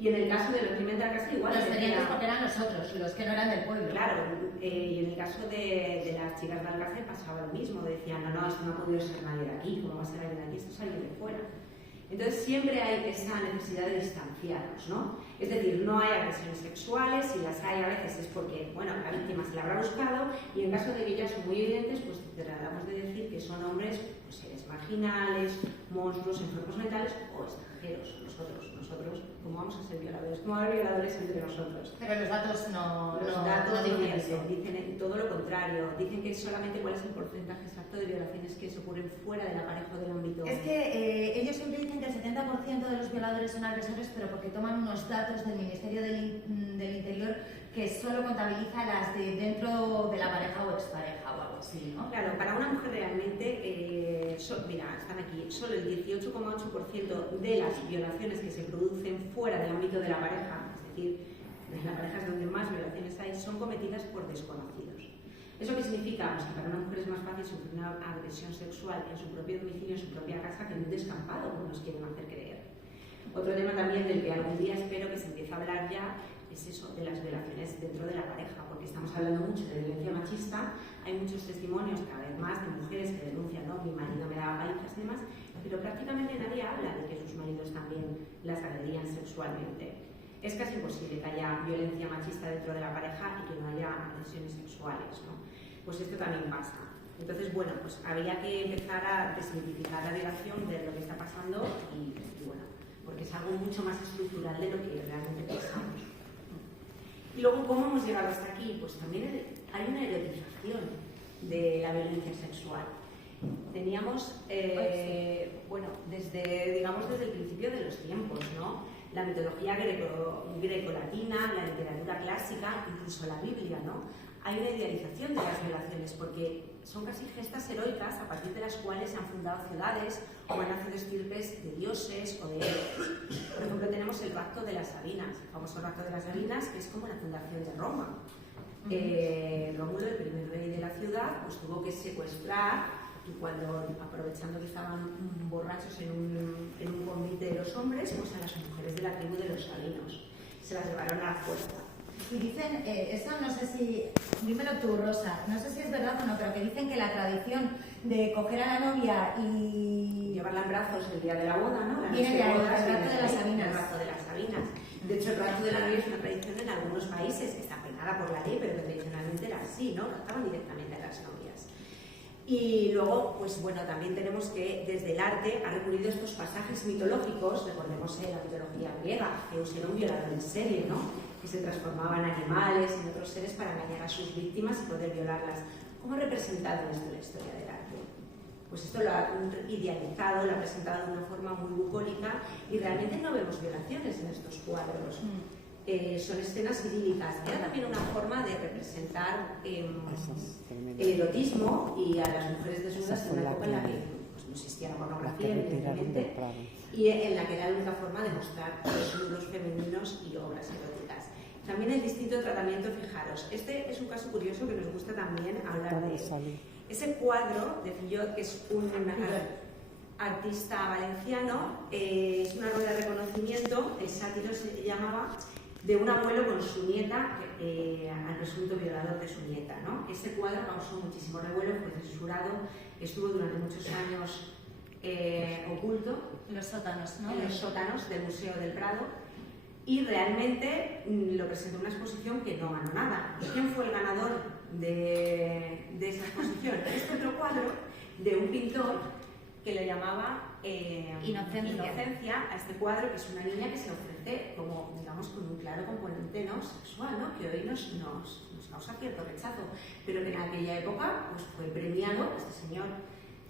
Y en el caso de los crímenes de la casa, igual. Los feriantes porque eran los otros, los que no eran del pueblo. Claro, y en el caso de las chicas de Alcácer pasaba lo mismo, decían, no, esto no ha podido ser nadie de aquí, ¿cómo va a ser alguien de aquí? Esto es alguien de fuera. Entonces siempre hay esa necesidad de distanciarnos, ¿no? Es decir, no hay agresiones sexuales, si las hay a veces es porque, bueno, la víctima se la habrá buscado y en caso de que ellas son muy evidentes, pues tratamos de decir que son hombres, pues, seres marginales, monstruos, enfermos mentales o extranjeros. Nosotros, ¿cómo vamos a ser violadores? ¿Cómo va a haber violadores entre nosotros? Pero los datos no dicen eso. Dicen todo lo contrario. Dicen que solamente cuál es el porcentaje exacto de violaciones que se ocurren fuera de la pareja o del ámbito. Es que ellos siempre dicen que el 70% de los violadores son agresores, pero porque toman unos datos del Ministerio del Interior que solo contabiliza las de dentro de la pareja o expareja o algo así, ¿no? Claro, para una mujer realmente, mira, están aquí, solo el 18,8% de las violaciones que se producen fuera del ámbito de la pareja, es decir, en la pareja es donde más violaciones hay, son cometidas por desconocidos. ¿Eso qué significa? Pues que para una mujer es más fácil sufrir una agresión sexual en su propio domicilio, en su propia casa, que en un descampado, como nos quieren hacer creer. Otro tema también del que algún día espero que se empiece a hablar ya es eso, de las violaciones dentro de la pareja, porque estamos hablando mucho de violencia machista, hay muchos testimonios cada vez más de mujeres que denuncian, ¿no? Mi marido me daba palizas y demás, pero prácticamente nadie habla de que sus maridos también las agredían sexualmente. Es casi imposible que haya violencia machista dentro de la pareja y que no haya agresiones sexuales, ¿no? Pues esto también pasa. Entonces, bueno, pues habría que empezar a desmitificar la violación de lo que está pasando y bueno, porque es algo mucho más estructural de lo que realmente pensamos. Y luego, ¿cómo hemos llegado hasta aquí? Pues también hay una erotización de la violencia sexual. Teníamos, bueno, desde el principio de los tiempos, ¿no? La mitología greco-latina, la literatura clásica, incluso la Biblia, ¿no? Hay una idealización de las violaciones porque son casi gestas heroicas a partir de las cuales se han fundado ciudades o han nacido estirpes de dioses o de héroes. Por ejemplo, tenemos el rapto de las Sabinas, el famoso rapto de las Sabinas, que es como la fundación de Roma. Rómulo, el primer rey de la ciudad, pues tuvo que secuestrar y cuando, aprovechando que estaban borrachos en un convite de los hombres, pues a las mujeres de la tribu de los Sabinos. Se las llevaron a la fuerza. Y dicen, eso no sé si, dímelo tú, Rosa, no sé si es verdad o no, pero que dicen que la tradición de coger a la novia y llevarla en brazos el día de la boda, ¿no? Viene del rapto de las Sabinas. El rapto de las Sabinas. De hecho, el rapto de la novia es una tradición en algunos países que está penada por la ley, pero que tradicionalmente era así, ¿no? Raptaban directamente a las novias. Y luego, pues bueno, también tenemos que desde el arte ha recurrido a estos pasajes mitológicos, recordemos la mitología griega, Zeus era un violador en serie, ¿no? Que se transformaban en animales, en otros seres para engañar a sus víctimas y poder violarlas. ¿Cómo ha representado esto la historia del arte? Pues esto lo ha idealizado, lo ha presentado de una forma muy bucólica y realmente no vemos violaciones en estos cuadros. Son escenas idílicas. Era también una forma de representar el erotismo y a las mujeres desnudas en una época en la que pues, no existía la pornografía, evidentemente, y en la que era la única forma de mostrar desnudos femeninos y obras eróticas. También el distinto tratamiento, fijaros, este es un caso curioso que nos gusta también hablar de él. Ese cuadro de Fillot, que es un artista valenciano, es una rueda de reconocimiento, el sátiro se llamaba, de un abuelo con su nieta, al presunto violador de su nieta, ¿no? Ese cuadro causó muchísimo revuelo, fue censurado, estuvo durante muchos años oculto en los sótanos, ¿no? En los sótanos del Museo del Prado, y realmente lo presentó una exposición que no ganó nada. ¿Quién fue el ganador de esa exposición? Este otro cuadro de un pintor que le llamaba Inocencia a este cuadro, que es una niña que se ofrece como, digamos, con un claro componente no sexual, ¿no? Que hoy nos causa cierto rechazo, pero que en aquella época pues, fue premiado. Este señor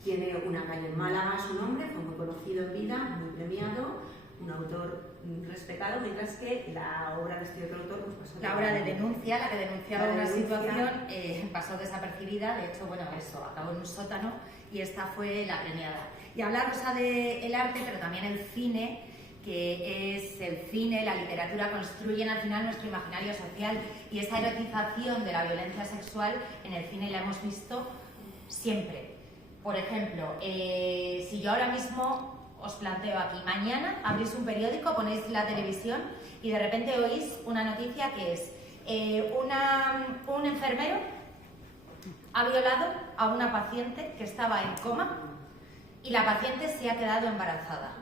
tiene una calle en Málaga a su nombre, fue muy conocido en vida, muy premiado, un autor respetado, mientras que la obra de este otro autor pues, pasó la obra de denuncia, la que denunciaba una situación, pasó desapercibida. De hecho, bueno, eso acabó en un sótano y esta fue la premiada. Y habla Rosa del arte, pero también el cine, que es el cine, la literatura construyen al final nuestro imaginario social, y esa erotización de la violencia sexual en el cine la hemos visto siempre. Por ejemplo, si yo ahora mismo os planteo aquí, mañana abrís un periódico, ponéis la televisión y de repente oís una noticia que es un enfermero ha violado a una paciente que estaba en coma y la paciente se ha quedado embarazada.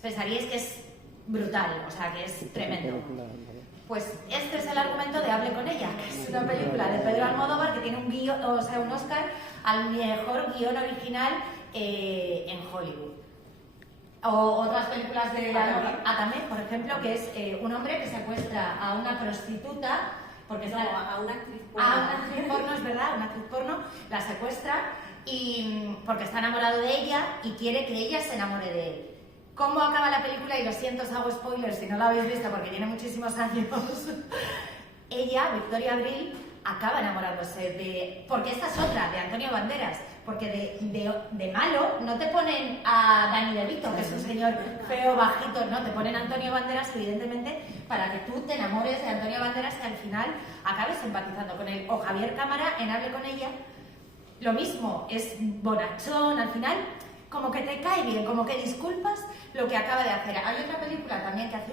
Pensaríais que es brutal, o sea, que es tremendo. Pues este es el argumento de Hable con ella, que es una película de Pedro Almodóvar que tiene un Oscar al mejor guión original en Hollywood. O otras películas de Atame, por ejemplo, que es un hombre que secuestra a una prostituta, porque a una actriz porno. A una actriz porno, es verdad, una actriz porno, la secuestra porque está enamorado de ella y quiere que ella se enamore de él. ¿Cómo acaba la película? Y lo siento, os hago spoilers si no la habéis visto porque tiene muchísimos años. Ella, Victoria Abril, acaba enamorándose porque esta es otra, de Antonio Banderas, porque de malo no te ponen a Danny DeVito, que es un señor feo, bajito, no, te ponen a Antonio Banderas, evidentemente, para que tú te enamores de Antonio Banderas y al final acabes empatizando con él. O Javier Cámara, en Hable con ella, lo mismo, es bonachón, al final como que te cae bien, como que disculpas lo que acaba de hacer. Hay otra película también que hace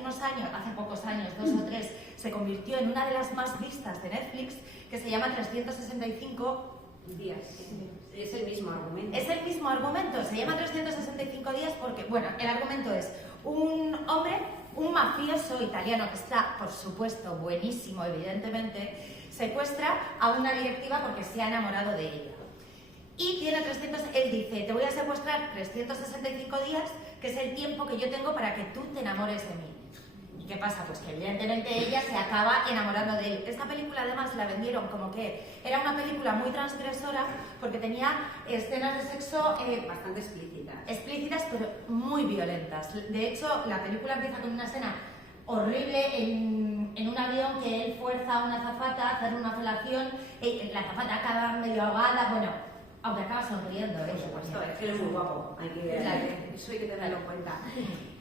pocos años, 2 o 3, se convirtió en una de las más vistas de Netflix, que se llama 365 días. Es el mismo argumento. Es el mismo argumento, se llama 365 días porque, bueno, el argumento es un hombre, un mafioso italiano que está, por supuesto, buenísimo, evidentemente, secuestra a una directiva porque se ha enamorado de ella. Y tiene él dice, te voy a secuestrar 365 días, que es el tiempo que yo tengo para que tú te enamores de mí. ¿Y qué pasa? Pues que evidentemente ella se acaba enamorando de él. Esta película además la vendieron como que era una película muy transgresora porque tenía escenas de sexo bastante explícitas. Explícitas, pero muy violentas. De hecho, la película empieza con una escena horrible en un avión que él fuerza a una azafata a hacer una felación, la azafata acaba medio ahogada, bueno, aunque acaba sonriendo, por supuesto, es que él es muy guapo, eso hay que tenerlo en cuenta.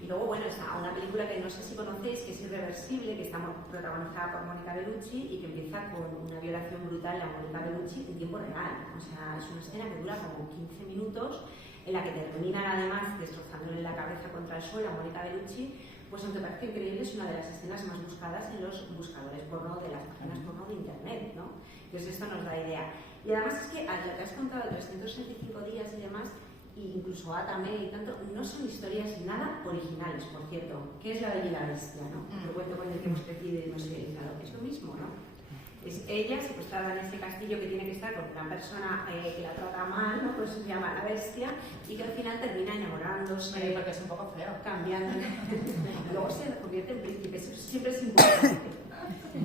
Y luego, bueno, está una película que no sé si conocéis, que es Irreversible, que está protagonizada por Mónica Bellucci y que empieza con una violación brutal a Mónica Bellucci en tiempo real. O sea, es una escena que dura como 15 minutos, en la que terminan además destrozándole la cabeza contra el suelo a Mónica Bellucci. Pues aunque parece increíble, es una de las escenas más buscadas en los buscadores porno de las páginas porno de internet, ¿no? Entonces esto nos da idea. Y además es que a lo que has contado, 365 días y demás, e incluso Atame y tanto, no son historias nada originales, por cierto. ¿Qué es La Bella y la Bestia, no? El cuento con el que hemos crecido y hemos idealizado. Es lo mismo, ¿no? Es ella secuestrada en ese castillo que tiene que estar con una persona que la trata mal, ¿no? Pues se llama la bestia, y que al final termina enamorándose. Porque es un poco feo. Cambiando. Luego se convierte en príncipe, eso siempre es importante.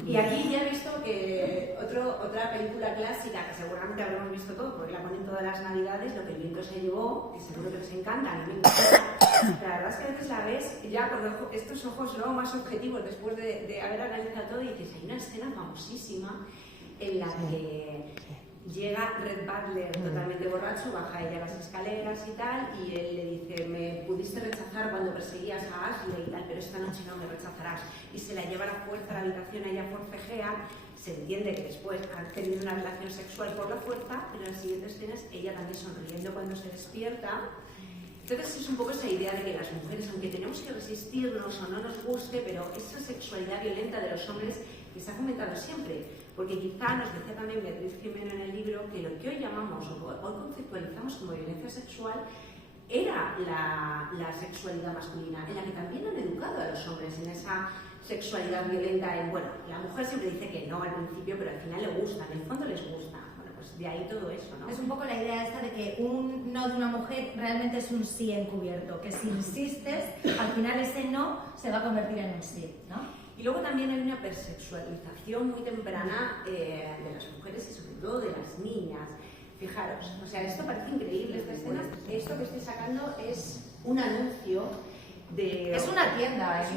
Y aquí ya he visto que otra película clásica que seguramente habremos visto todo porque la ponen todas las navidades, Lo que el viento se llevó, que seguro que les encanta, a mí me encanta. La verdad es que a veces la ves ya con estos ojos luego más objetivos después de haber analizado todo y dices, hay una escena famosísima en la que llega Red Butler totalmente borracho, baja ella las escaleras y tal, y él le dice, me pudiste rechazar cuando perseguías a Ashley y tal, pero esta noche no me rechazarás. Y se la lleva a la fuerza a la habitación, ella forcejea, se entiende que después han tenido una relación sexual por la fuerza, pero en las siguientes escenas ella también sonriendo cuando se despierta. Entonces es un poco esa idea de que las mujeres, aunque tenemos que resistirnos o no nos guste, pero esa sexualidad violenta de los hombres que se ha fomentado siempre. Porque quizá nos decía también Beatriz Jimeno en el libro que lo que hoy llamamos o hoy conceptualizamos como violencia sexual era la sexualidad masculina, en la que también han educado a los hombres en esa sexualidad violenta. Bueno, la mujer siempre dice que no al principio, pero al final le gusta, en el fondo les gusta. Bueno, pues de ahí todo eso, ¿no? Es un poco la idea esta de que un no de una mujer realmente es un sí encubierto, que si insistes, al final ese no se va a convertir en un sí, ¿no? Y luego también hay una persexualización muy temprana de las mujeres y sobre todo de las niñas. Fijaros, o sea, esto parece increíble esta escena. Esto que estoy sacando es un anuncio Es una tienda, es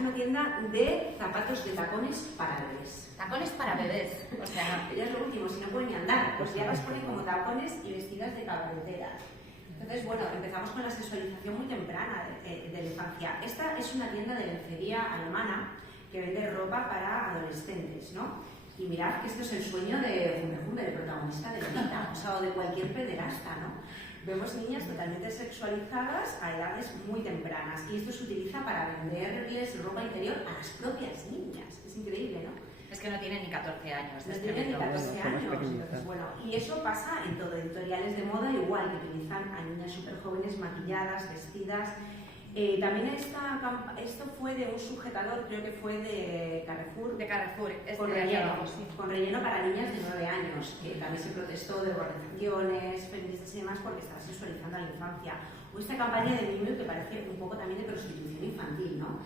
una tienda de zapatos de tacones para bebés. Tacones para bebés, o sea... Ya es lo último, si no pueden ni andar, pues ya las ponen como tacones y vestidas de cabaretera. Entonces, bueno, empezamos con la sexualización muy temprana de la infancia. Esta es una tienda de lencería alemana que vende ropa para adolescentes, ¿no? Y mirad que esto es el sueño de del protagonista de Lolita, o sea, o de cualquier pederasta, ¿no? Vemos niñas totalmente sexualizadas a edades muy tempranas y esto se utiliza para venderles ropa interior a las propias niñas. Es increíble, ¿no? Es que no tienen ni 14 años. No tienen ni 14 años. Entonces, bueno, y eso pasa en todo, editoriales de moda igual, que utilizan a niñas súper jóvenes maquilladas, vestidas. También esto fue de un sujetador, creo que fue de Carrefour. De Carrefour, con relleno para niñas de 9 años, que también se protestó de organizaciones feministas y demás porque estaba sexualizando a la infancia. O esta campaña de Mimio que parece un poco también de prostitución infantil, ¿no?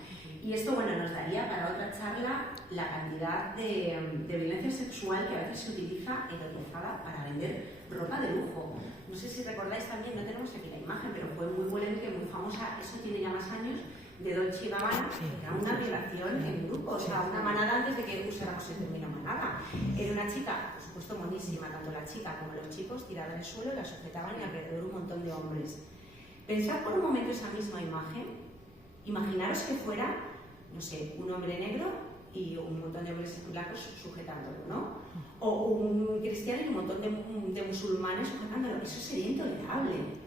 Y esto, bueno, nos daría para otra charla la cantidad de violencia sexual que a veces se utiliza erotizada para vender ropa de lujo. No sé si recordáis también, no tenemos aquí la imagen, pero fue muy polémica y muy famosa, eso tiene ya más años, de Dolce & Gabbana, era una violación en grupo, o sea, una manada antes de que usáramos el término manada. Era una chica, por supuesto, monísima, tanto la chica como los chicos, tirada en el suelo, la sujetaban y alrededor un montón de hombres. Pensad por un momento esa misma imagen, imaginaros que fuera, no sé, un hombre negro y un montón de hombres blancos sujetándolo, ¿no? O un cristiano y un montón de musulmanes sujetándolo. Eso sería intolerable.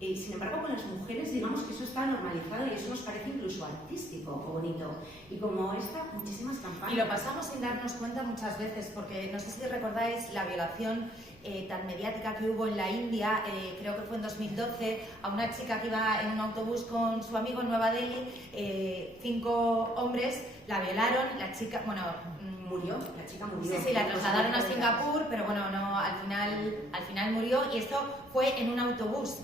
Sin embargo, con las mujeres, digamos que eso está normalizado y eso nos parece incluso artístico o bonito. Y como esta, muchísimas campañas. Y lo pasamos sin darnos cuenta muchas veces, porque no sé si recordáis la violación tan mediática que hubo en la India, creo que fue en 2012, a una chica que iba en un autobús con su amigo en Nueva Delhi, 5 hombres la violaron, la chica, bueno... Murió, la chica murió. Sí, la trasladaron a Singapur, pero bueno, no, al final murió y esto fue en un autobús.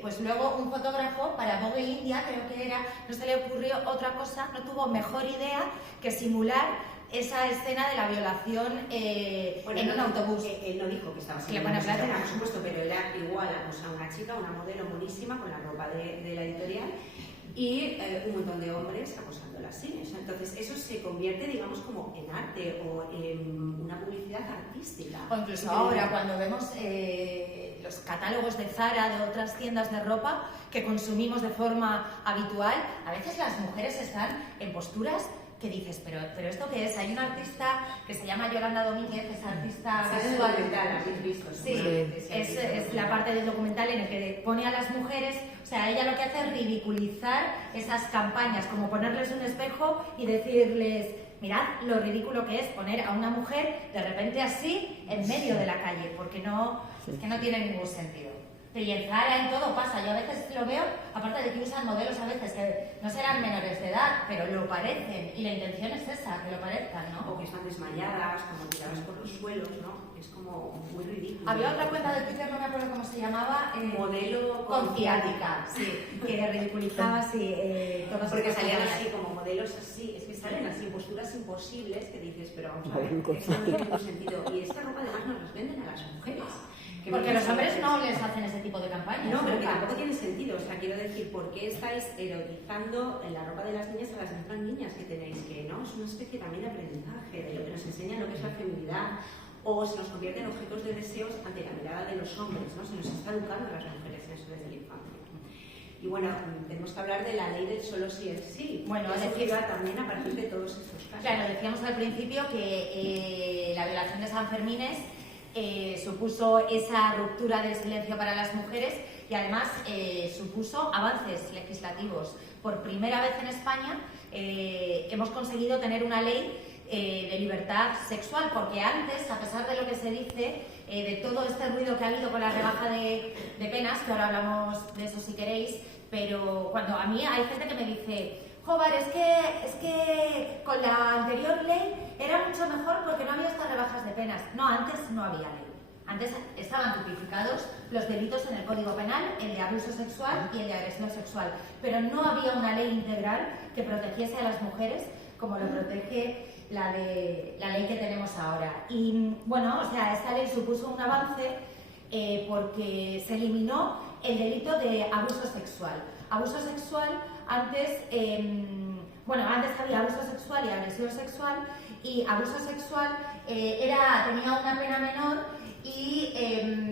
Pues luego un fotógrafo para Vogue India, creo que era, no se le ocurrió otra cosa, no tuvo mejor idea que simular esa escena de la violación en un autobús. Él no dijo que estaba simulando esa escena, por supuesto, pero era igual a una chica, una modelo buenísima con la ropa de la editorial y un montón de hombres acosándola así. Entonces eso se convierte, digamos, como en arte o en una publicidad artística. O incluso ahora cuando vemos los catálogos de Zara, de otras tiendas de ropa que consumimos de forma habitual, a veces las mujeres están en posturas que dices, pero ¿esto qué es? Hay una artista que se llama Yolanda Domínguez, es artista visual. Sí, es la parte del documental en el que pone a las mujeres, o sea, ella lo que hace es ridiculizar esas campañas, como ponerles un espejo y decirles, mirad lo ridículo que es poner a una mujer de repente así en medio de la calle, porque es que no tiene ningún sentido. Y en Zara, en todo pasa. Yo a veces lo veo, aparte de que usan modelos a veces que no serán menores de edad, pero lo parecen. Y la intención es esa, que lo parezcan, ¿no? O que están desmayadas, como tiradas por los suelos, ¿no? Es como muy ridículo. Había otra cuenta de Twitter, no me acuerdo cómo se llamaba. Modelo con ciática, sí. Que ridiculizaba así todas. Porque salían así, como modelos así. Es que salen así, posturas imposibles que dices, pero vamos a ver, eso no tiene ningún sentido. Y esta ropa además nos las venden a las mujeres. Porque los hombres no les hacen ese tipo de campañas. No, pero que tampoco tiene sentido. O sea, quiero decir, ¿por qué estáis erotizando la ropa de las niñas a las mismas niñas que tenéis? Que no, es una especie también de aprendizaje, de lo que nos enseña lo que es la feminidad. O se nos convierte en objetos de deseos ante la mirada de los hombres, ¿no? Se nos está educando a las mujeres en eso desde la infancia. Y bueno, tenemos que hablar de la ley del solo sí es sí. Bueno, es decir, también a partir de todos estos casos. Claro, decíamos al principio que la violación de San Fermines supuso esa ruptura del silencio para las mujeres y además supuso avances legislativos. Por primera vez en España hemos conseguido tener una ley de libertad sexual, porque antes, a pesar de lo que se dice, de todo este ruido que ha habido con la rebaja de penas, que ahora hablamos de eso si queréis, pero cuando a mí hay gente que me dice, joder, es que con la anterior ley era mucho mejor porque no había estas rebajas de penas. No, antes no había ley. Antes estaban tipificados los delitos en el Código Penal, el de abuso sexual y el de agresión sexual, pero no había una ley integral que protegiese a las mujeres como lo protege la ley que tenemos ahora. Y bueno, o sea, esta ley supuso un avance porque se eliminó el delito de abuso sexual. Abuso sexual, antes había abuso sexual y agresión sexual, y abuso sexual tenía una pena menor y...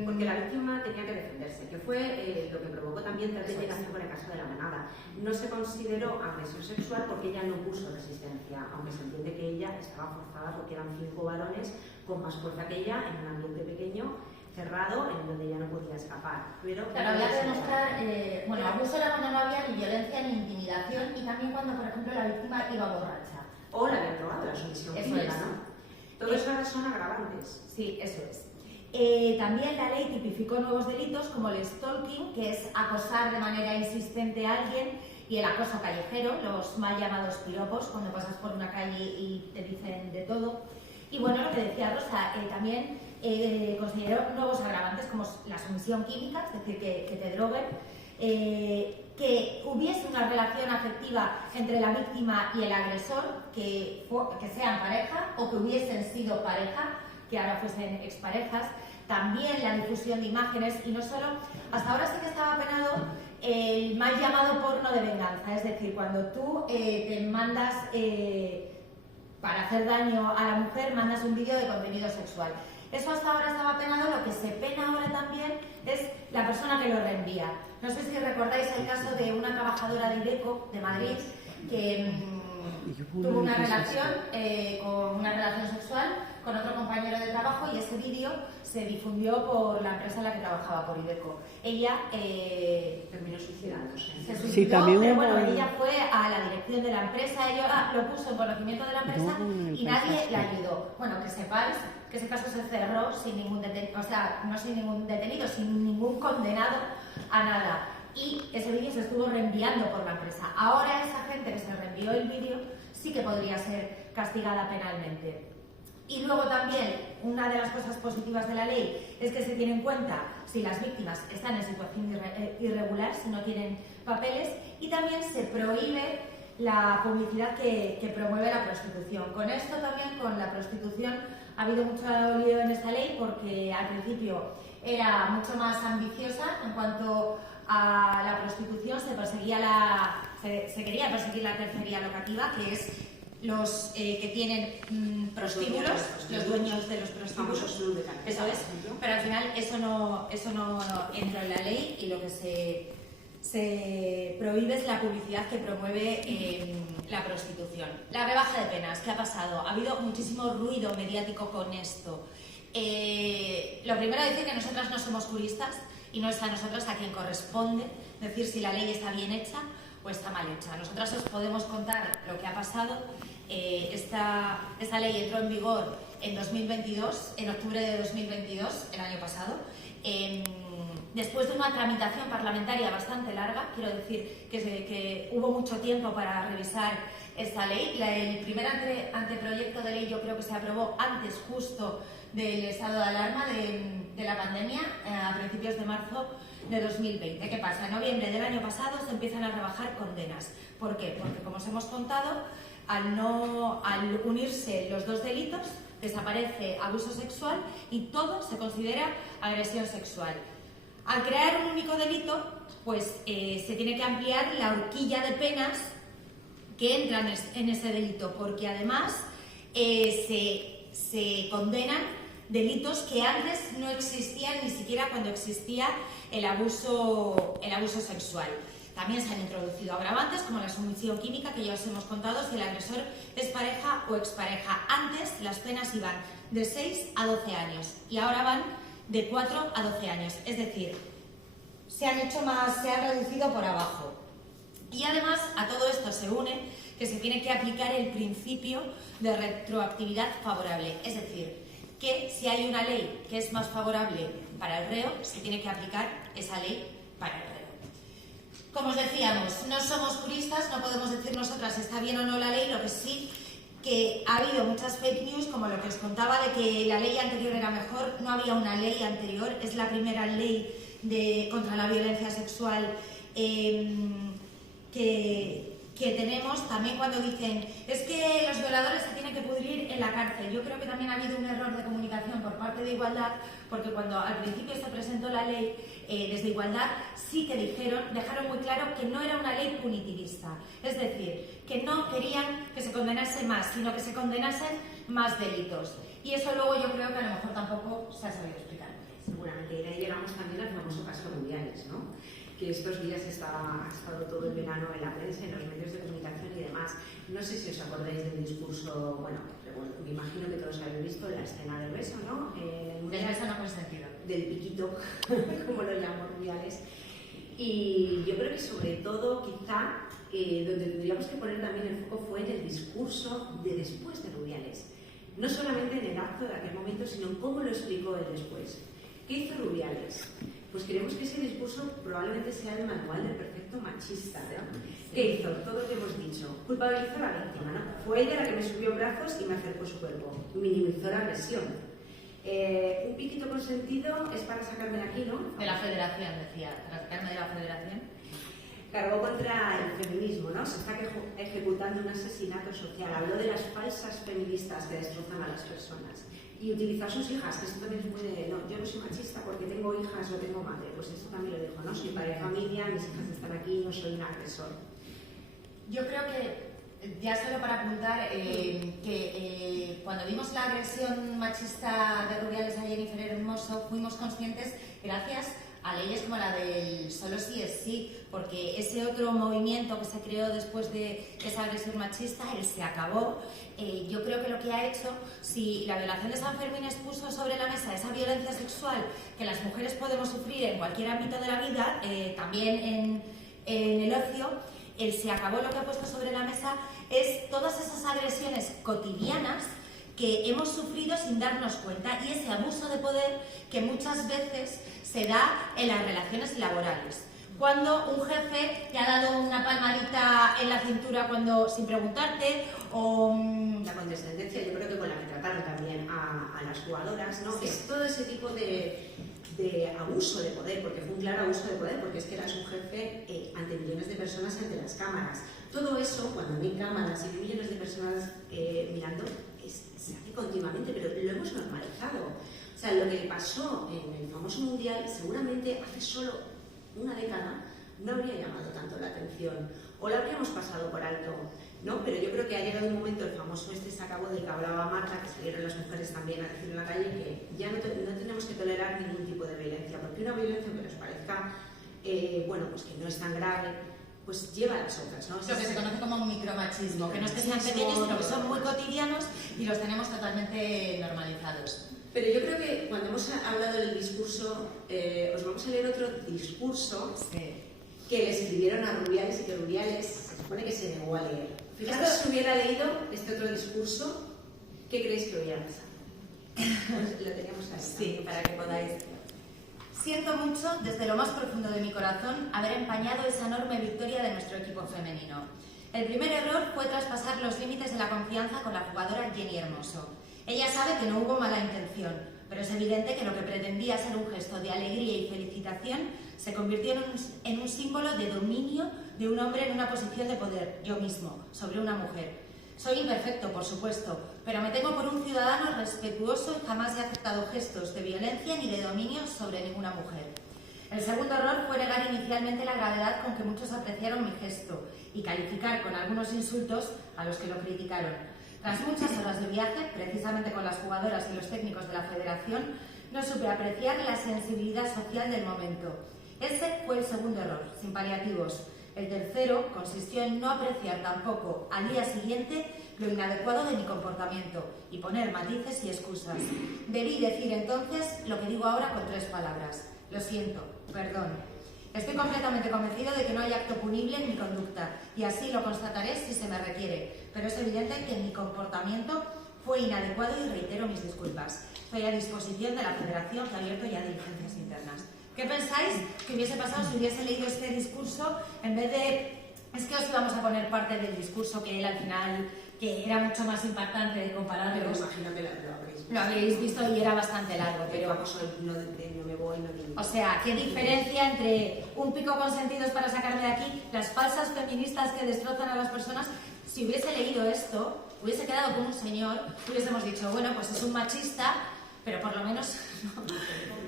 porque la víctima tenía que defenderse, que fue lo que provocó también tal detención con el caso de la manada. No se consideró agresión sexual porque ella no puso resistencia, aunque se entiende que ella estaba forzada porque eran 5 varones con más fuerza que ella en un ambiente pequeño, cerrado, en donde ella no podía escapar. Pero claro, había que demostrar, abuso era cuando no había ni violencia ni intimidación, y también cuando, por ejemplo, la víctima iba borracha. O la había probado, la sumisión química, ¿no? Todo eso ahora son agravantes. Sí, eso es. También la ley tipificó nuevos delitos como el stalking, que es acosar de manera insistente a alguien, y el acoso callejero, los mal llamados piropos, cuando pasas por una calle y te dicen de todo. Y bueno, lo que decía Rosa, también consideró nuevos agravantes como la sumisión química, es decir, que te droguen, que hubiese una relación afectiva entre la víctima y el agresor, que sean pareja o que hubiesen sido pareja, que ahora fuesen exparejas. También la difusión de imágenes, y no solo, hasta ahora sí que estaba penado el mal llamado porno de venganza, es decir, cuando tú te mandas, para hacer daño a la mujer, mandas un vídeo de contenido sexual. Eso hasta ahora estaba penado. Lo que se pena ahora también es la persona que lo reenvía. No sé si recordáis el caso de una trabajadora de Iveco, de Madrid, que tuvo una relación sexual con otro compañero de trabajo, y ese vídeo se difundió por la empresa en la que trabajaba, por Iveco. Ella terminó suicidándose. Se suicidó, Sí, también pero bueno, ella fue a la dirección de la empresa, ella lo puso en conocimiento de la empresa y nadie la ayudó. Bueno, que sepáis que ese caso se cerró sin ningún detenido, o sea, no sin ningún detenido, sin ningún condenado a nada. Y ese vídeo se estuvo reenviando por la empresa. Ahora esa gente que se reenvió el vídeo sí que podría ser castigada penalmente. Y luego también, una de las cosas positivas de la ley es que se tiene en cuenta si las víctimas están en situación irregular, si no tienen papeles, y también se prohíbe la publicidad que promueve la prostitución. Con esto también, con la prostitución, ha habido mucho lío en esta ley, porque al principio era mucho más ambiciosa en cuanto a la prostitución. Se quería perseguir la tercería locativa, que es los que tienen prostíbulos, los dueños de los prostíbulos. Eso es, pero al final eso no entra en la ley, y lo que se prohíbe es la publicidad que promueve la prostitución. La rebaja de penas, ¿qué ha pasado? Ha habido muchísimo ruido mediático con esto. Lo primero es decir que nosotras no somos juristas, y no es a nosotras a quien corresponde decir si la ley está bien hecha o está mal hecha. Nosotras os podemos contar lo que ha pasado. Esta ley entró en vigor en 2022, en octubre de 2022, el año pasado. Después de una tramitación parlamentaria bastante larga, quiero decir que hubo mucho tiempo para revisar esta ley. El primer anteproyecto de ley yo creo que se aprobó antes justo del estado de alarma de la pandemia, a principios de marzo de 2020. ¿Qué pasa? En noviembre del año pasado se empiezan a rebajar condenas. ¿Por qué? Porque, como os hemos contado, al unirse los dos delitos, desaparece abuso sexual y todo se considera agresión sexual. Al crear un único delito, pues se tiene que ampliar la horquilla de penas que entran en ese delito, porque además se condenan delitos que antes no existían ni siquiera cuando existía el abuso sexual. También se han introducido agravantes como la sumisión química, que ya os hemos contado, si el agresor es pareja o expareja. Antes las penas iban de 6 a 12 años y ahora van de 4 a 12 años. Es decir, se han reducido por abajo. Y además a todo esto se une que se tiene que aplicar el principio de retroactividad favorable. Es decir, que si hay una ley que es más favorable para el reo, se tiene que aplicar esa ley para el reo. Como os decíamos, no somos juristas, no podemos decir nosotras si está bien o no la ley. Lo que sí que ha habido muchas fake news, como lo que os contaba de que la ley anterior era mejor. No había una ley anterior, es la primera ley contra la violencia sexual que que tenemos también cuando dicen es que los violadores se tienen que pudrir en la cárcel. Yo creo que también ha habido un error de comunicación por parte de Igualdad, porque cuando al principio se presentó la ley, desde Igualdad sí que dejaron muy claro que no era una ley punitivista, es decir, que no querían que se condenase más, sino que se condenasen más delitos. Y eso luego yo creo que a lo mejor tampoco se ha sabido explicar. Seguramente, y de ahí llegamos también al famoso caso Rubiales, ¿no? Que estos días ha estado todo el verano en la prensa, en los medios de comunicación y demás. No sé si os acordáis del discurso, bueno, me imagino que todos habéis visto la escena del beso, ¿no? Del beso no consentido. Del piquito, como lo llamó Rubiales. Y yo creo que sobre todo, quizá, donde tendríamos que poner también el foco fue en el discurso de después de Rubiales. No solamente en el acto de aquel momento, sino en cómo lo explicó él después. ¿Qué hizo Rubiales? Pues creemos que ese discurso probablemente sea el manual del perfecto machista, ¿no? ¿Qué hizo? Todo lo que hemos dicho. Culpabilizó a la víctima, ¿no? Fue ella la que me subió brazos y me acercó su cuerpo. Minimizó la agresión. Un piquito consentido es para sacarme de aquí, ¿no? De la federación, decía, para sacarme de la federación. Cargó contra el feminismo, ¿no? Se está ejecutando un asesinato social. Habló de las falsas feministas que destrozan a las personas. Y utilizó a sus hijas, que esto también es muy de, no, yo no soy machista porque tengo hijas o tengo madre. Pues esto también lo dijo, ¿no? Soy padre de familia, mis hijas están aquí, no soy un agresor. Yo creo que, ya solo para apuntar, que cuando vimos la agresión machista de Rubiales a Jennifer Hermoso, fuimos conscientes, gracias a leyes como la del solo sí es sí, porque ese otro movimiento que se creó después de esa agresión machista, él se acabó. Yo creo que lo que ha hecho, si la violación de San Fermín puso sobre la mesa esa violencia sexual que las mujeres podemos sufrir en cualquier ámbito de la vida, también en el ocio, él se acabó, lo que ha puesto sobre la mesa es todas esas agresiones cotidianas que hemos sufrido sin darnos cuenta y ese abuso de poder que muchas veces se da en las relaciones laborales. Cuando un jefe te ha dado una palmadita en la cintura sin preguntarte, o la condescendencia, yo creo que con la que trataron también a las jugadoras, ¿no? Sí. Es todo ese tipo de abuso de poder, porque fue un claro abuso de poder, porque es que eras un jefe ante millones de personas ante las cámaras. Todo eso, cuando hay cámaras y millones de personas mirando, se hace continuamente, pero lo hemos normalizado. O sea, lo que le pasó en el famoso Mundial, seguramente hace solo una década no habría llamado tanto la atención, o la habríamos pasado por alto, ¿no? Pero yo creo que ha llegado un momento, el famoso se acabó del que hablaba Marta, que salieron las mujeres también a decir en la calle, que ya no tenemos que tolerar ningún tipo de violencia, porque una violencia que nos parezca, bueno, pues que no es tan grave, pues lleva a las otras, ¿no? Lo que se conoce como un micromachismo, que no es que sean pequeños, sino que son muy cotidianos y los tenemos totalmente normalizados. Pero yo creo que cuando hemos hablado del discurso, os vamos a leer otro discurso que le escribieron a Rubiales y que Rubiales se supone que se negó a leer. Fijaros, si hubiera leído este otro discurso, ¿qué creéis que hubiera pasado? Pues lo teníamos ahí. Sí, para que podáis. Siento mucho, desde lo más profundo de mi corazón, haber empañado esa enorme victoria de nuestro equipo femenino. El primer error fue traspasar los límites de la confianza con la jugadora Jenny Hermoso. Ella sabe que no hubo mala intención, pero es evidente que lo que pretendía ser un gesto de alegría y felicitación se convirtió en un símbolo de dominio de un hombre en una posición de poder, yo mismo, sobre una mujer. Soy imperfecto, por supuesto, pero me tengo por un ciudadano respetuoso y jamás he aceptado gestos de violencia ni de dominio sobre ninguna mujer. El segundo error fue negar inicialmente la gravedad con que muchos apreciaron mi gesto y calificar con algunos insultos a los que lo criticaron. Tras muchas horas de viaje, precisamente con las jugadoras y los técnicos de la federación, no supe apreciar la sensibilidad social del momento. Ese fue el segundo error, sin paliativos. El tercero consistió en no apreciar tampoco al día siguiente lo inadecuado de mi comportamiento y poner matices y excusas. Debí decir entonces lo que digo ahora con 3 palabras. Lo siento, perdón. Estoy completamente convencido de que no hay acto punible en mi conducta y así lo constataré si se me requiere, pero es evidente que mi comportamiento fue inadecuado y reitero mis disculpas. Estoy a disposición de la Federación, que ha abierto ya diligencias internas. ¿Qué pensáis que hubiese pasado si hubiese leído este discurso en vez de... Es que os íbamos a poner parte del discurso que él al final, que era mucho más impactante de compararlos. Imagino que lo habréis visto y era bastante largo, pero... Vamos, no me voy, no digo. O sea, ¿qué diferencia entre un pico consentido es para sacarme de aquí? las falsas feministas que destrozan a las personas, si hubiese leído esto, hubiese quedado como un señor, hubiésemos dicho, bueno, pues es un machista, pero por lo menos...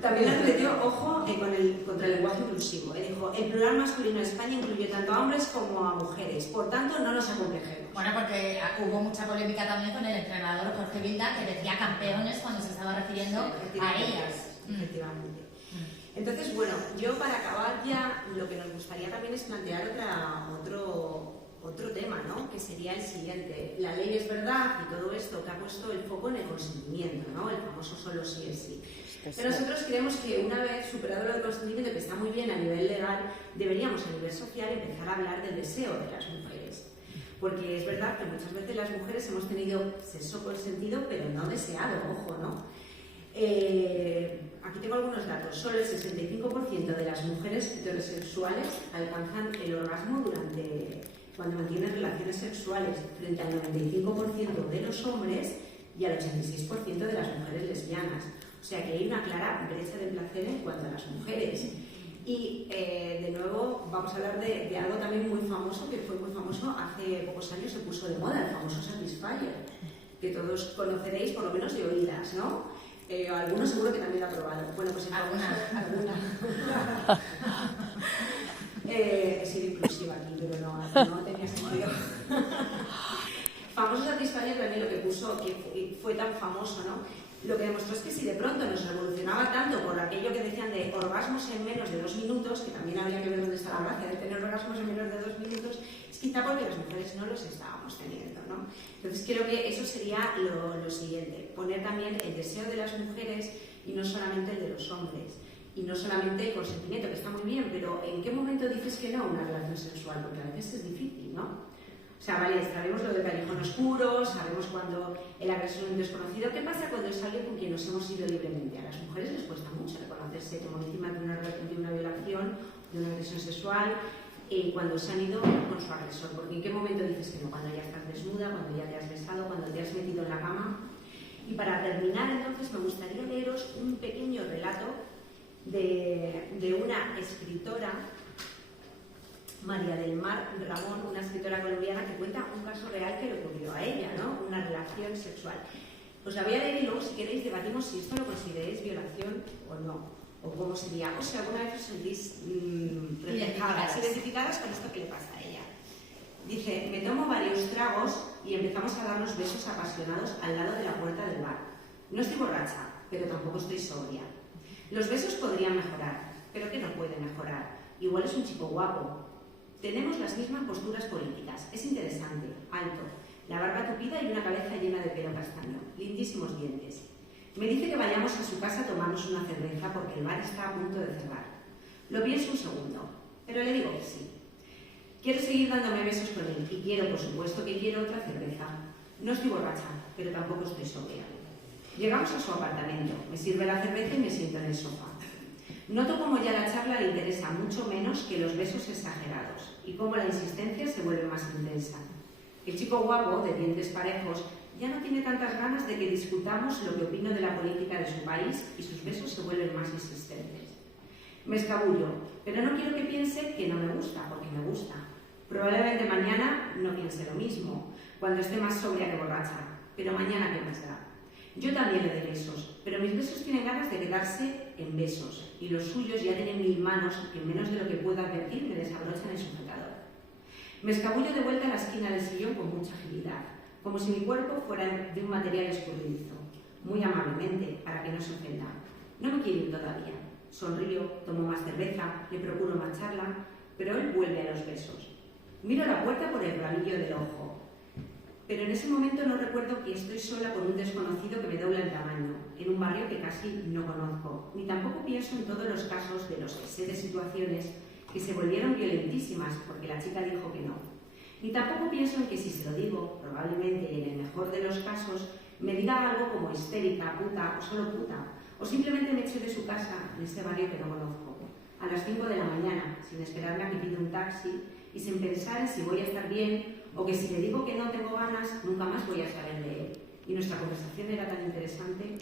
También advirtió, ojo, contra el lenguaje inclusivo. Dijo, el plural masculino en España incluye tanto a hombres como a mujeres, por tanto no nos acomplejemos. Bueno, porque hubo mucha polémica también con el entrenador Jorge Vilda, que decía campeones cuando se estaba refiriendo a ellas. Efectivamente. Entonces, bueno, yo para acabar ya, lo que nos gustaría también es plantear otro tema, ¿no? Que sería el siguiente. La ley es verdad y todo esto que ha puesto el foco en el consentimiento, ¿no? El famoso solo sí es sí. Pero nosotros creemos que una vez superado lo del consentimiento, que está muy bien a nivel legal, deberíamos a nivel social empezar a hablar del deseo de las mujeres. Porque es verdad que muchas veces las mujeres hemos tenido sexo consentido, pero no deseado, ojo, ¿no? Aquí tengo algunos datos. Solo el 65% de las mujeres heterosexuales alcanzan el orgasmo cuando mantienen relaciones sexuales, frente al 95% de los hombres y al 86% de las mujeres lesbianas. O sea que hay una clara brecha de placer en cuanto a las mujeres. Y de nuevo vamos a hablar de algo también muy famoso, que fue muy famoso hace pocos años, se puso de moda, el famoso Satisfyer, que todos conoceréis por lo menos de oídas, ¿no? Algunos seguro que también lo han probado. Bueno, pues alguna. He sido inclusiva aquí, pero no tenía sentido. Famoso Satisfyer también lo que puso, que fue tan famoso, ¿no? Lo que demostró es que si de pronto nos revolucionaba tanto por aquello que decían de orgasmos en menos de 2 minutos, que también habría que ver dónde está la gracia de tener orgasmos en menos de 2 minutos, es quizá porque las mujeres no los estábamos teniendo, ¿no? Entonces creo que eso sería lo siguiente, poner también el deseo de las mujeres y no solamente el de los hombres. Y no solamente el consentimiento, que está muy bien, pero ¿en qué momento dices que no a una relación sexual? Porque a veces es difícil, ¿no? O sea, vale, sabemos lo del callejón oscuro, sabemos cuando el agresor es un desconocido. ¿Qué pasa cuando es alguien con quien nos hemos ido libremente? A las mujeres les cuesta mucho reconocerse como víctima de una violación, de una agresión sexual, cuando se han ido con su agresor. Porque ¿en qué momento dices que no? Cuando ya estás desnuda, cuando ya te has besado, cuando te has metido en la cama. Y para terminar, entonces, me gustaría leeros un pequeño relato de una escritora, María del Mar Ramón, una escritora colombiana que cuenta un caso real que le ocurrió a ella, ¿no? Una relación sexual. Os la voy a leer y luego, si queréis, debatimos si esto lo consideréis violación o no, o cómo sería, o si alguna vez os sentís identificadas con esto que le pasa a ella. Dice, me tomo varios tragos y empezamos a darnos besos apasionados al lado de la puerta del bar. No estoy borracha, pero tampoco estoy sobria. Los besos podrían mejorar, pero ¿qué no puede mejorar? Igual es un chico guapo. Tenemos las mismas posturas políticas. Es interesante, alto, la barba tupida y una cabeza llena de pelo castaño, lindísimos dientes. Me dice que vayamos a su casa a tomarnos una cerveza porque el bar está a punto de cerrar. Lo pienso un segundo, pero le digo que sí. Quiero seguir dándome besos con él y quiero, por supuesto, que quiero otra cerveza. No estoy borracha, pero tampoco estoy sobria. Llegamos a su apartamento, me sirve la cerveza y me siento en el sofá. Noto cómo ya la charla le interesa mucho menos que los besos exagerados y cómo la insistencia se vuelve más intensa. El chico guapo, de dientes parejos, ya no tiene tantas ganas de que discutamos lo que opino de la política de su país y sus besos se vuelven más insistentes. Me escabullo, pero no quiero que piense que no me gusta, porque me gusta. Probablemente mañana no piense lo mismo, cuando esté más sobria que borracha, pero mañana qué más da. Yo también le doy besos, pero mis besos tienen ganas de quedarse en besos y los suyos ya tienen 1000 manos que en menos de lo que puedo advertir me desabrochan el sujetador. Me escabullo de vuelta a la esquina del sillón con mucha agilidad, como si mi cuerpo fuera de un material escurridizo, muy amablemente, para que no se ofenda. No me quiere ir todavía. Sonrío, tomo más cerveza, le procuro marcharla, pero él vuelve a los besos. Miro la puerta por el rabillo del ojo. Pero en ese momento no recuerdo que estoy sola con un desconocido que me dobla el tamaño, en un barrio que casi no conozco, ni tampoco pienso en todos los casos de los que sé de situaciones que se volvieron violentísimas porque la chica dijo que no. Ni tampoco pienso en que si se lo digo, probablemente y en el mejor de los casos, me diga algo como histérica, puta o solo puta, o simplemente me eche de su casa en este barrio que no conozco, a las 5 de la mañana, sin esperarme a que pida un taxi y sin pensar en si voy a estar bien o que si le digo que no tengo ganas, nunca más voy a saber de él. Y nuestra conversación era tan interesante.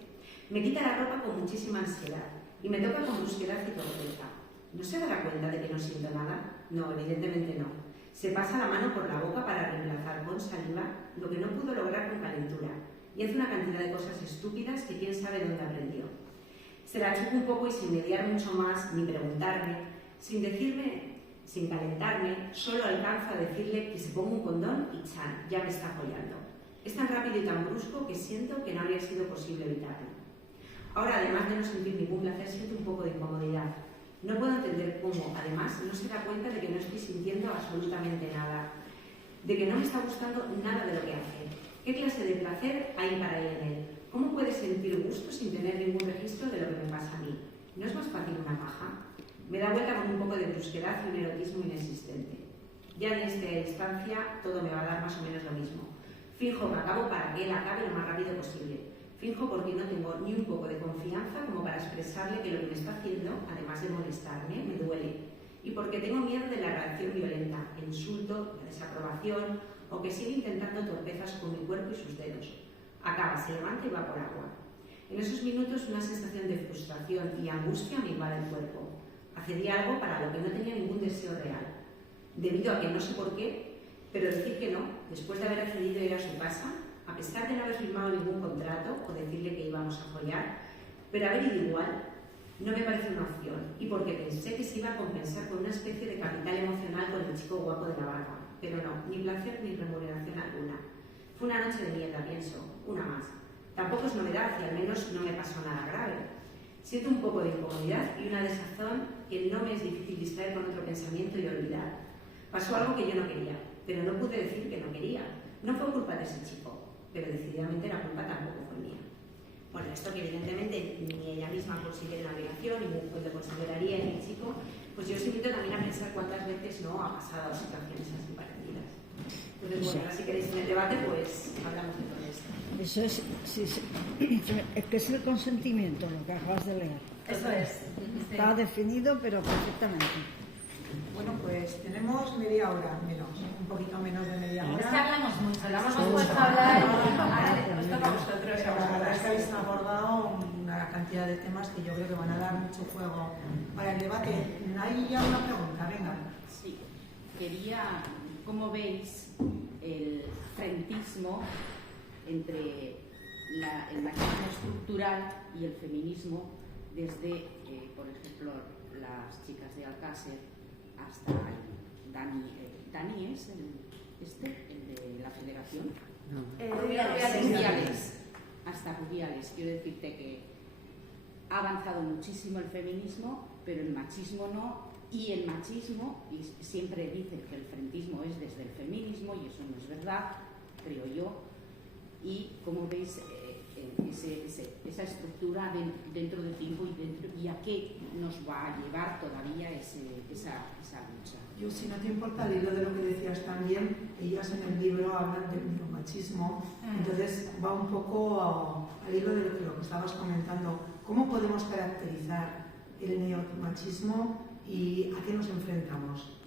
Me quita la ropa con muchísima ansiedad y me toca con brusquedad y torpeza. ¿No se dará cuenta de que no siento nada? No, evidentemente no. Se pasa la mano por la boca para reemplazar con saliva lo que no pudo lograr con calentura y hace una cantidad de cosas estúpidas que quién sabe dónde aprendió. Se la chupa un poco y sin mediar mucho más, ni preguntarme, sin decirme, sin calentarme, solo alcanzo a decirle que se ponga un condón y chan, ya me está apoyando. Es tan rápido y tan brusco que siento que no habría sido posible evitarlo. Ahora, además de no sentir ningún placer, siento un poco de incomodidad. No puedo entender cómo, además, no se da cuenta de que no estoy sintiendo absolutamente nada, de que no me está gustando nada de lo que hace. ¿Qué clase de placer hay para él en él? ¿Cómo puede sentir gusto sin tener ningún registro de lo que me pasa a mí? ¿No es más fácil una paja? Me da vuelta con un poco de brusquedad y un erotismo inexistente. Ya en esta instancia todo me va a dar más o menos lo mismo. Finjo que acabo para que él acabe lo más rápido posible. Finjo porque no tengo ni un poco de confianza como para expresarle que lo que me está haciendo, además de molestarme, me duele. Y porque tengo miedo de la reacción violenta, el insulto, la desaprobación o que siga intentando torpezas con mi cuerpo y sus dedos. Acaba, se levanta y va por agua. En esos minutos una sensación de frustración y angustia me invade el cuerpo. Accedí a algo para lo que no tenía ningún deseo real. Debido a que no sé por qué, pero decir que no, después de haber accedido a ir a su casa, a pesar de no haber firmado ningún contrato o decirle que íbamos a follar, pero haber ido igual, no me parece una opción, y porque pensé que se iba a compensar con una especie de capital emocional con el chico guapo de la barba, pero no, ni placer ni remuneración alguna. Fue una noche de mierda, pienso, una más. Tampoco es novedad y al menos no me pasó nada grave. Siento un poco de incomodidad y una desazón que no me es difícil distraer con otro pensamiento y olvidar. Pasó algo que yo no quería, pero no pude decir que no quería. No fue culpa de ese chico, pero decididamente la culpa tampoco fue mía. Bueno, esto que evidentemente ni ella misma considera una violación, ni lo consideraría en el chico, pues yo os invito también a pensar cuántas veces no ha pasado situaciones así parecidas. Entonces, bueno, ahora si queréis en el debate, pues hablamos de todo esto. Eso es, es que es el consentimiento, lo que acabas de leer. Eso es. Está definido, pero perfectamente. Bueno, pues tenemos media hora menos, un poquito menos de media hora. Es que hablamos mucho, hablamos puesto a hablar y ahora os toca a vosotros. Pero la verdad es que habéis abordado una cantidad de temas que yo creo que van a dar mucho juego para el debate. ¿Hay ya una pregunta? Venga. Sí, quería, ¿cómo veis el frentismo entre el machismo estructural y el feminismo desde, por ejemplo, las chicas de Alcácer hasta Dani es el de la federación? Rubiales. Hasta Rubiales. Quiero decirte que ha avanzado muchísimo el feminismo, pero el machismo no, y el machismo, y siempre dicen que el frentismo es desde el feminismo, y eso no es verdad, creo yo. Y como veis esa estructura dentro del tiempo y a qué nos va a llevar todavía esa lucha. Yo, si no te importa, al hilo de lo que decías también, ellas en el libro hablan del neomachismo, entonces va un poco al hilo de lo que estabas comentando. ¿Cómo podemos caracterizar el neomachismo y a qué nos enfrentamos?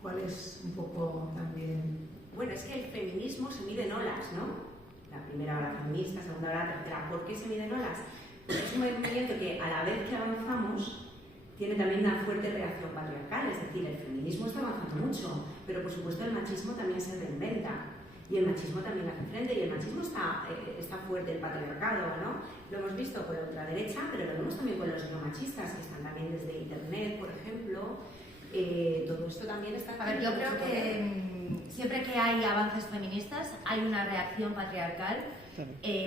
¿Cuál es un poco también...? Bueno, es que el feminismo se mide en olas, ¿no? La primera ola feminista, segunda ola, tercera. ¿Por qué se mide en olas? Pues es un movimiento que a la vez que avanzamos tiene también una fuerte reacción patriarcal, es decir, el feminismo está avanzando mucho, pero por supuesto el machismo también se reinventa y el machismo también hace frente y el machismo está fuerte, el patriarcado, ¿no? Lo hemos visto con la ultraderecha, pero lo vemos también con los neomachistas que están también desde internet, por ejemplo. Todo esto también está... A ver, yo creo que siempre que hay avances feministas hay una reacción patriarcal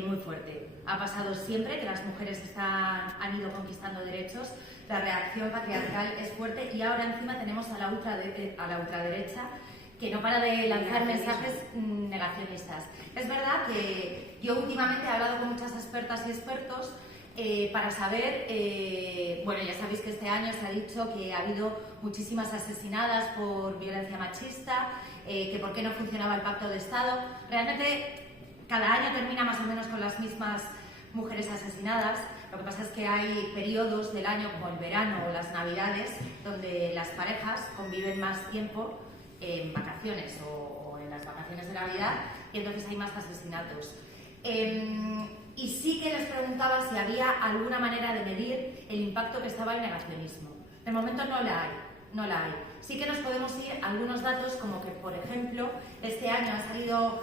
muy fuerte. Ha pasado siempre que las mujeres han ido conquistando derechos, la reacción patriarcal es fuerte y ahora encima tenemos a la ultraderecha que no para de lanzar mensajes negacionistas. Es verdad que yo últimamente he hablado con muchas expertas y expertos para saber, bueno, ya sabéis que este año se ha dicho que ha habido muchísimas asesinadas por violencia machista, que por qué no funcionaba el pacto de Estado. Realmente cada año termina más o menos con las mismas mujeres asesinadas. Lo que pasa es que hay periodos del año como el verano o las navidades donde las parejas conviven más tiempo en vacaciones o en las vacaciones de Navidad y entonces hay más asesinatos. Y sí que les preguntaba si había alguna manera de medir el impacto que estaba el negacionismo. De momento no la hay. No la hay. Sí que nos podemos ir a algunos datos, como que, por ejemplo, este año han salido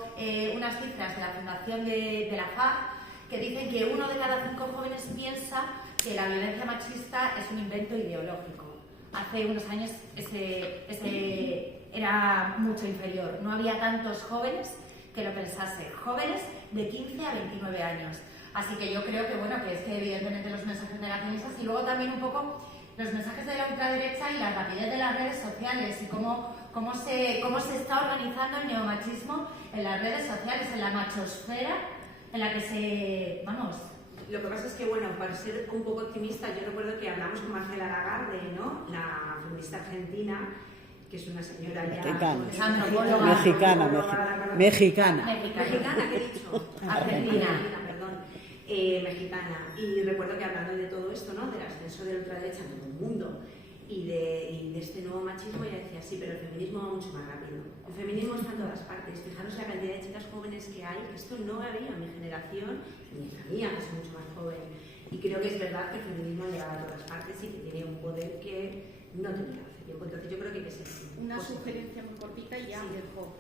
unas cifras de la Fundación de la FAG que dicen que 1 de cada 5 jóvenes piensa que la violencia machista es un invento ideológico. Hace unos años ese era mucho inferior. No había tantos jóvenes que lo pensasen. Jóvenes de 15 a 29 años. Así que yo creo que, bueno, que es que evidentemente los mensajes negacionistas y luego también un poco los mensajes de la ultraderecha y la rapidez de las redes sociales y cómo se está organizando el neomachismo en las redes sociales, en la machosfera, en la que se... vamos... Lo que pasa es que, bueno, para ser un poco optimista, yo recuerdo que hablamos con Marcela Lagarde, ¿no? La feminista argentina, que es una señora ya... Mexicana, ¿qué he dicho? Argentina, perdón. Mexicana. Y recuerdo que hablando de todo esto, ¿no? Del ascenso de la ultraderecha en todo el mundo y de este nuevo machismo, ella decía, sí, pero el feminismo va mucho más rápido. El feminismo está en todas partes. Fijaros la cantidad de chicas jóvenes que hay, que esto no había en mi generación, ni en la mía, que es mucho más joven. Y creo que es verdad que el feminismo ha llegado a todas partes y que tiene un poder que no tenía hace tiempo. Entonces yo creo que hay que ser... Una sugerencia muy cortita y ya dejo.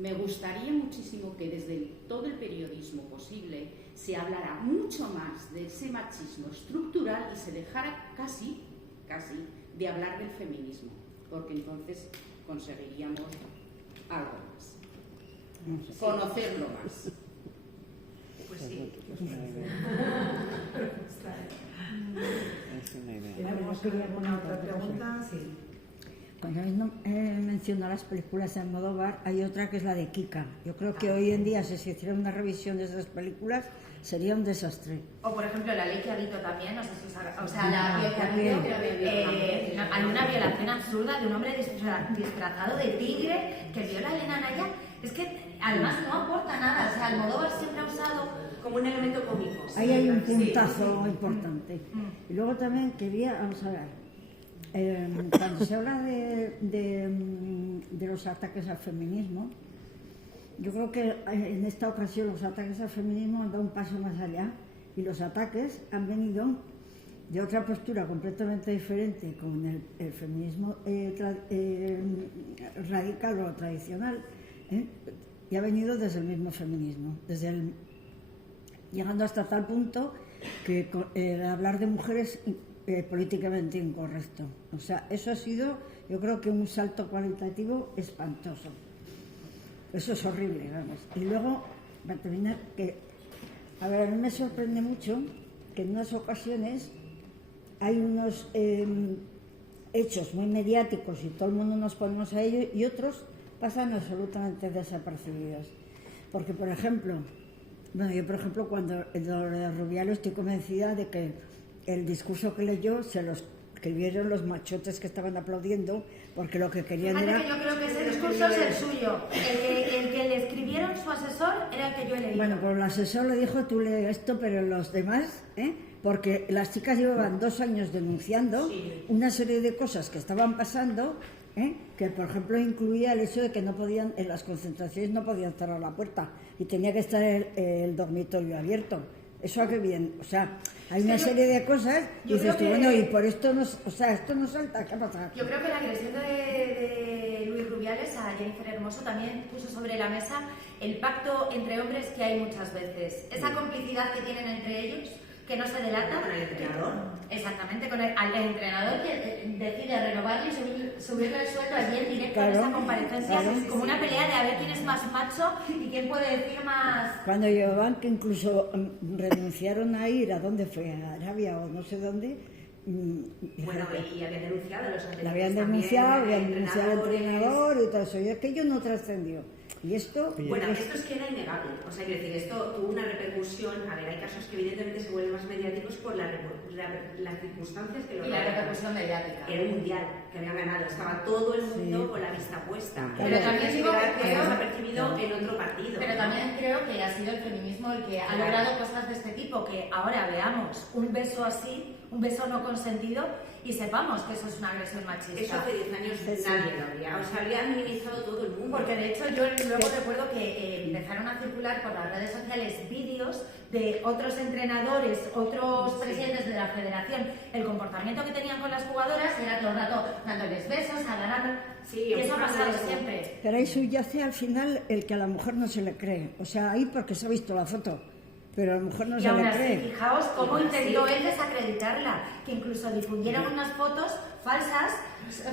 Me gustaría muchísimo que desde todo el periodismo posible se hablara mucho más de ese machismo estructural y se dejara casi de hablar del feminismo, porque entonces conseguiríamos algo más, conocerlo más. Pues sí. ¿Quería poner otra pregunta? Sí. Cuando mencionado las películas de Almodóvar, hay otra que es la de Kika. Yo creo que hoy en día, si se hiciera una revisión de esas películas, sería un desastre. O, por ejemplo, La ley que habito también, no sé si o sea, La ley que habito, hay una violación absurda de un hombre disfrazado de tigre que viola a Elena Naya. Es que, además, no aporta nada. O sea, Almodóvar siempre ha usado... como un elemento cómico. Ahí hay un puntazo importante. Y luego también quería, vamos a ver, cuando se habla de los ataques al feminismo, yo creo que en esta ocasión los ataques al feminismo han dado un paso más allá y los ataques han venido de otra postura completamente diferente con el feminismo radical o tradicional, y ha venido desde el mismo feminismo, llegando hasta tal punto que hablar de mujeres políticamente incorrecto. O sea, eso ha sido, yo creo que un salto cualitativo espantoso. Eso es horrible, vamos. Y luego, para terminar, a ver, a mí me sorprende mucho que en unas ocasiones hay unos hechos muy mediáticos y todo el mundo nos ponemos a ello y otros pasan absolutamente desapercibidos. Porque, por ejemplo, bueno, yo, por ejemplo, cuando de Rubiales estoy convencida de que el discurso que leyó se los escribieron los machotes que estaban aplaudiendo porque lo que querían era... Yo creo que ese discurso es el suyo. El que le escribieron su asesor era el que yo he leído. Bueno, pues el asesor le dijo, tú lee esto, pero los demás... Porque las chicas llevaban 2 años denunciando una serie de cosas que estaban pasando, que por ejemplo incluía el hecho de que no podían, en las concentraciones no podían cerrar la puerta y tenía que estar el dormitorio abierto. Eso a qué bien, o sea, hay una serie de cosas y dices tú, bueno, y por esto no, o sea, esto no salta, ¿qué pasa? Yo creo que la agresión de Luis Rubiales a Jennifer Hermoso también puso sobre la mesa el pacto entre hombres que hay muchas veces, esa complicidad que tienen entre ellos, que no se delata. Con el entrenador. Exactamente, con el entrenador que decide renovarle y subirle el sueldo allí en directo en esa comparecencia, como una pelea de a ver quién es más macho y quién puede decir más... Cuando llevaban que incluso renunciaron a ir, ¿a dónde fue? ¿A Arabia o no sé dónde? Bueno, y habían denunciado a los atletas. La habían denunciado al entrenador y todo eso, y aquello no trascendió. Y esto... Bueno, esto es que era innegable. O sea, quiero decir, esto tuvo una repercusión. A ver, hay casos que evidentemente se vuelven más mediáticos por las circunstancias que lo y la repercusión mediática. Era un mundial que habían ganado. Estaba todo el mundo con la vista puesta. Pero también digo que hemos percibido en otro partido. Pero también creo que ha sido el feminismo el que ha logrado cosas de este tipo. tipo que ahora veamos un beso así, un beso no consentido, y sepamos que eso es una agresión machista. Eso hace 10 años nadie lo habría, o sea, habría minimizado todo el mundo. Porque de hecho yo luego recuerdo que empezaron a circular por las redes sociales vídeos de otros entrenadores, otros presidentes de la federación, el comportamiento que tenían con las jugadoras era todo el rato dándoles besos, agarrando. Sí, y eso ha pasado eso. siempre. Pero ahí subyace al final el que a la mujer no se le cree. O sea, ahí porque se ha visto la foto, pero a la mujer no Y se aún le así, cree. fijaos cómo Y aún intentó así- él desacreditarla, que incluso difundieron unas fotos falsas,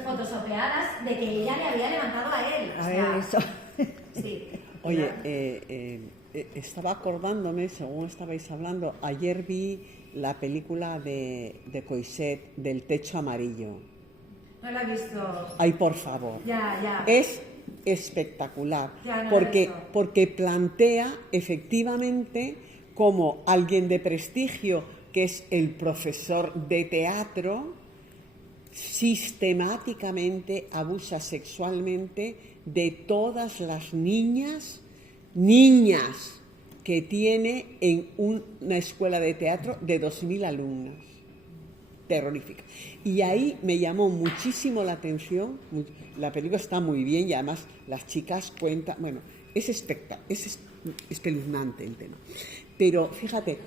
fotosopeadas, de que ella le había levantado a él. O A sea, ver, eso. sí. Oye, estaba acordándome, según estabais hablando, ayer vi la película de Coixet, del techo amarillo. No la he visto. Ay, por favor. Ya. Es espectacular, Ya, no lo he porque, visto. porque plantea efectivamente como alguien de prestigio, que es el profesor de teatro, sistemáticamente abusa sexualmente de todas las niñas que tiene en una escuela de teatro de 2.000 alumnas. Terrorífica. Y ahí me llamó muchísimo la atención, la película está muy bien y además las chicas cuentan, bueno, es espeluznante el tema. Pero fíjate,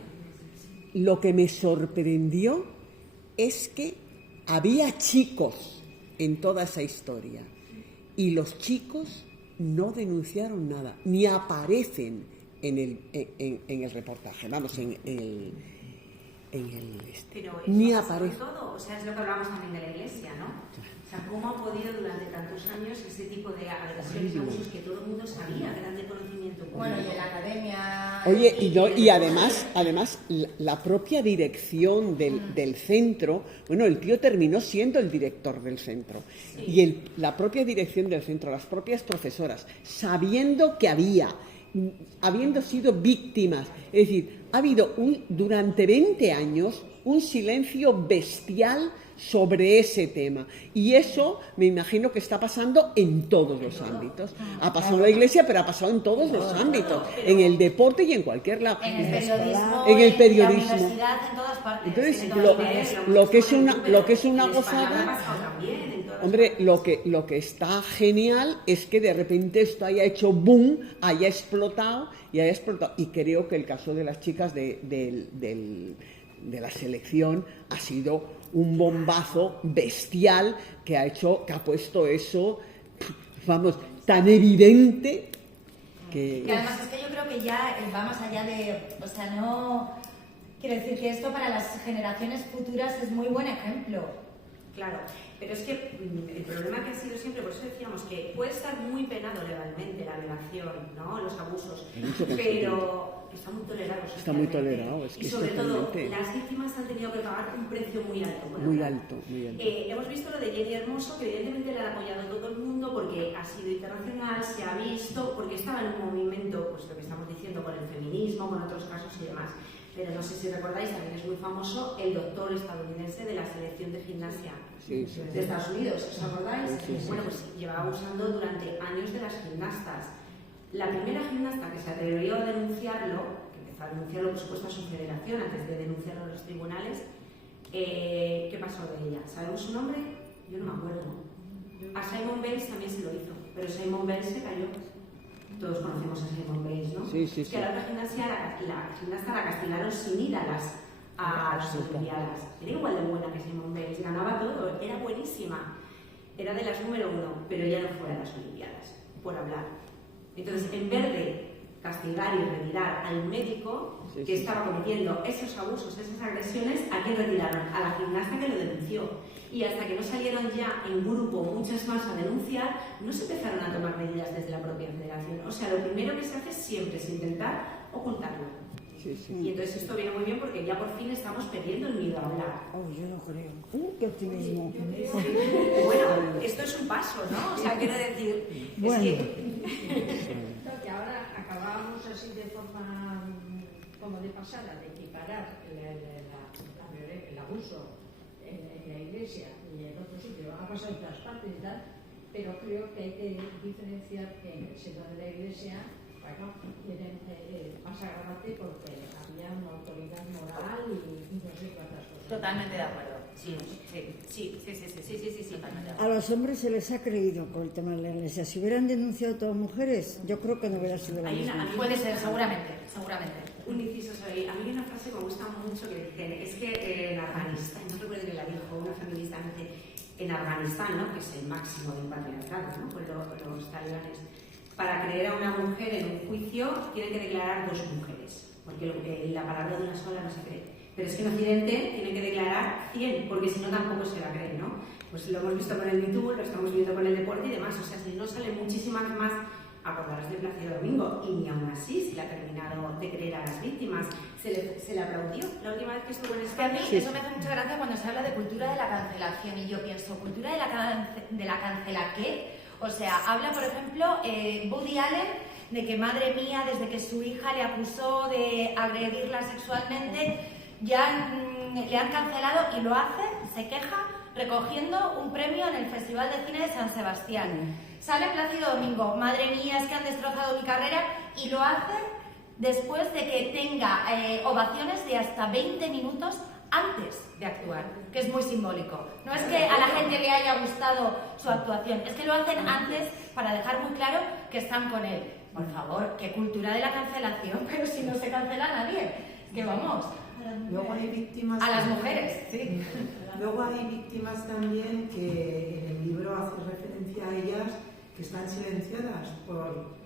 lo que me sorprendió es que había chicos en toda esa historia y los chicos no denunciaron nada, ni aparecen en el reportaje, vamos, Pero ni eso pasa con aparece. todo, o sea, es lo que hablamos también de la Iglesia, ¿no? O sea, cómo ha podido durante tantos años ese tipo de agresiones y abusos que todo el mundo sabía, que eran de conocimiento público. Bueno, y en la academia. Oye, y además la propia dirección del centro, bueno, el tío terminó siendo el director del centro. Sí. Y la propia dirección del centro, las propias profesoras, sabiendo que habiendo sido víctimas, es decir, ha habido durante 20 años un silencio bestial sobre ese tema. Y eso me imagino que está pasando en todos los ámbitos. Ha pasado en la Iglesia, pero ha pasado en todos los ámbitos. En el deporte y en cualquier lado. En el periodismo, En el la periodismo. universidad, en todas partes. Entonces, en todas partes. lo que es una En España gozada, ha pasado también, en todas hombre, partes. lo que está genial es que de repente esto haya hecho boom, haya explotado. Y creo que el caso de las chicas de la selección ha sido un bombazo bestial que ha puesto eso, vamos, tan evidente que... Y además es que yo creo que ya va más allá de, o sea, no, quiero decir que esto para las generaciones futuras es muy buen ejemplo. Claro, pero es que el problema que ha sido siempre, por eso decíamos que puede estar muy penado legalmente la violación, ¿no? Los abusos, pero está muy tolerado. Está muy socialmente. tolerado, es que y sobre es todo, totalmente... las víctimas han tenido que pagar un precio muy alto. por Muy hablar. alto, muy alto. Hemos visto lo de Jenny Hermoso, que evidentemente le ha apoyado todo el mundo porque ha sido internacional, se ha visto, porque estaba en un movimiento, pues lo que estamos diciendo, con el feminismo, con otros casos y demás. Pero no sé si recordáis, también es muy famoso el doctor estadounidense de la selección de gimnasia Sí. de Estados Unidos, ¿os acordáis? Sí. Bueno, pues llevaba abusando durante años de las gimnastas. La primera gimnasta que se atrevió a denunciarlo, que empezó a denunciarlo por supuesto a su federación antes de denunciarlo a los tribunales, ¿qué pasó de ella? ¿Sabemos su nombre? Yo no me acuerdo. A Simone Biles también se lo hizo, pero Simone Biles se cayó. Todos conocemos a Simone Biles, ¿no? Sí. Que a la otra gimnasta la castigaron sin ir a las Olimpiadas. Era igual de buena que Simone Biles, ganaba todo, era buenísima. Era de las número 1, pero ya no fue a las Olimpiadas, por hablar. Entonces, en vez de castigar y retirar al médico que estaba cometiendo esos abusos, esas agresiones, ¿a quién retiraron? A la gimnasta que lo denunció. Y hasta que no salieron ya en grupo muchas más a denunciar, no se empezaron a tomar medidas desde la propia federación. O sea, lo primero que se hace siempre es intentar ocultarlo. Sí. Y entonces esto viene muy bien porque ya por fin estamos perdiendo el miedo a hablar. Oh, yo no creo. ¡Qué optimismo! Bueno, esto es un paso, ¿no? O sea, quiero decir, Bueno. es que... Claro que ahora acabábamos así de forma como de pasada, de equiparar el abuso en la Iglesia y en otro sitio, ha pasado en otras partes y tal, pero creo que hay que diferenciar que en el seno de la Iglesia claro, quieren pasar adelante porque había una autoridad moral y no sé cuántas cosas. Totalmente de acuerdo. Sí, totalmente de acuerdo. A los hombres se les ha creído con el tema de la Iglesia. Si hubieran denunciado todas mujeres, yo creo que no hubiera sido la misma. Puede ser, seguramente. Un inciso sobre, a mí hay una frase que me gusta mucho que dicen, es que en Afganistán, no recuerdo quién la dijo, una feminista dice, en Afganistán, ¿no?, que es el máximo del patriarcado, ¿no?, pues los talibanes, para creer a una mujer en un juicio tienen que declarar 2 mujeres, porque la palabra de una sola no se cree. Pero es que en Occidente tienen que declarar 100, porque si no tampoco se la creen, ¿no? Pues lo hemos visto con el Me Too, lo estamos viendo con el deporte y demás. O sea, si no salen muchísimas más, acordaros de Plácido Domingo, y ni aún así se le ha terminado de creer a las víctimas. Se le aplaudió la última vez que estuvo en España. Eso me hace mucha gracia cuando se habla de cultura de la cancelación, y yo pienso, ¿cultura de la cancela qué? O sea, habla, por ejemplo, Woody Allen, de que, madre mía, desde que su hija le acusó de agredirla sexualmente, ya le han cancelado, y lo hace, se queja, recogiendo un premio en el Festival de Cine de San Sebastián. Sale Plácido Domingo, madre mía, es que han destrozado mi carrera, y lo hace después de que tenga ovaciones de hasta 20 minutos antes de actuar, que es muy simbólico. No es que a la gente le haya gustado su actuación, es que lo hacen antes para dejar muy claro que están con él. Por favor, qué cultura de la cancelación, pero si no se cancela a nadie, es que vamos. Luego hay víctimas... A las mujeres, sí. Luego hay víctimas también que en el libro hace referencia a ellas que están silenciadas por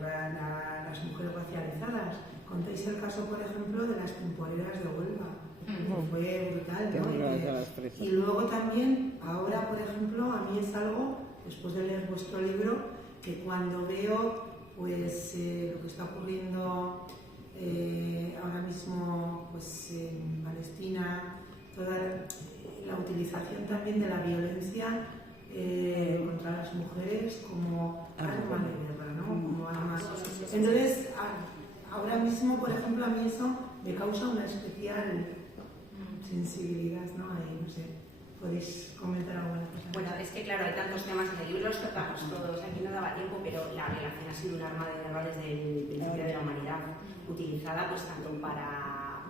las mujeres racializadas. Contáis el caso, por ejemplo, de las temporeras de Huelva. Fue brutal, ¿no? Y luego también, ahora, por ejemplo, a mí es algo, después de leer vuestro libro, que cuando veo pues lo que está ocurriendo ahora mismo pues en Palestina, toda la utilización también de la violencia contra las mujeres como arma de guerra, ¿no? Como arma. Entonces, ahora mismo, por ejemplo, a mí eso me causa una especial sensibilidad, ¿no? Ahí, no sé, ¿podéis comentar alguna cosa? Bueno, es que claro, hay tantos temas en el libro, los tocamos todos, aquí no daba tiempo, pero la violación ha sido un arma de guerra desde el principio de la humanidad, utilizada pues tanto para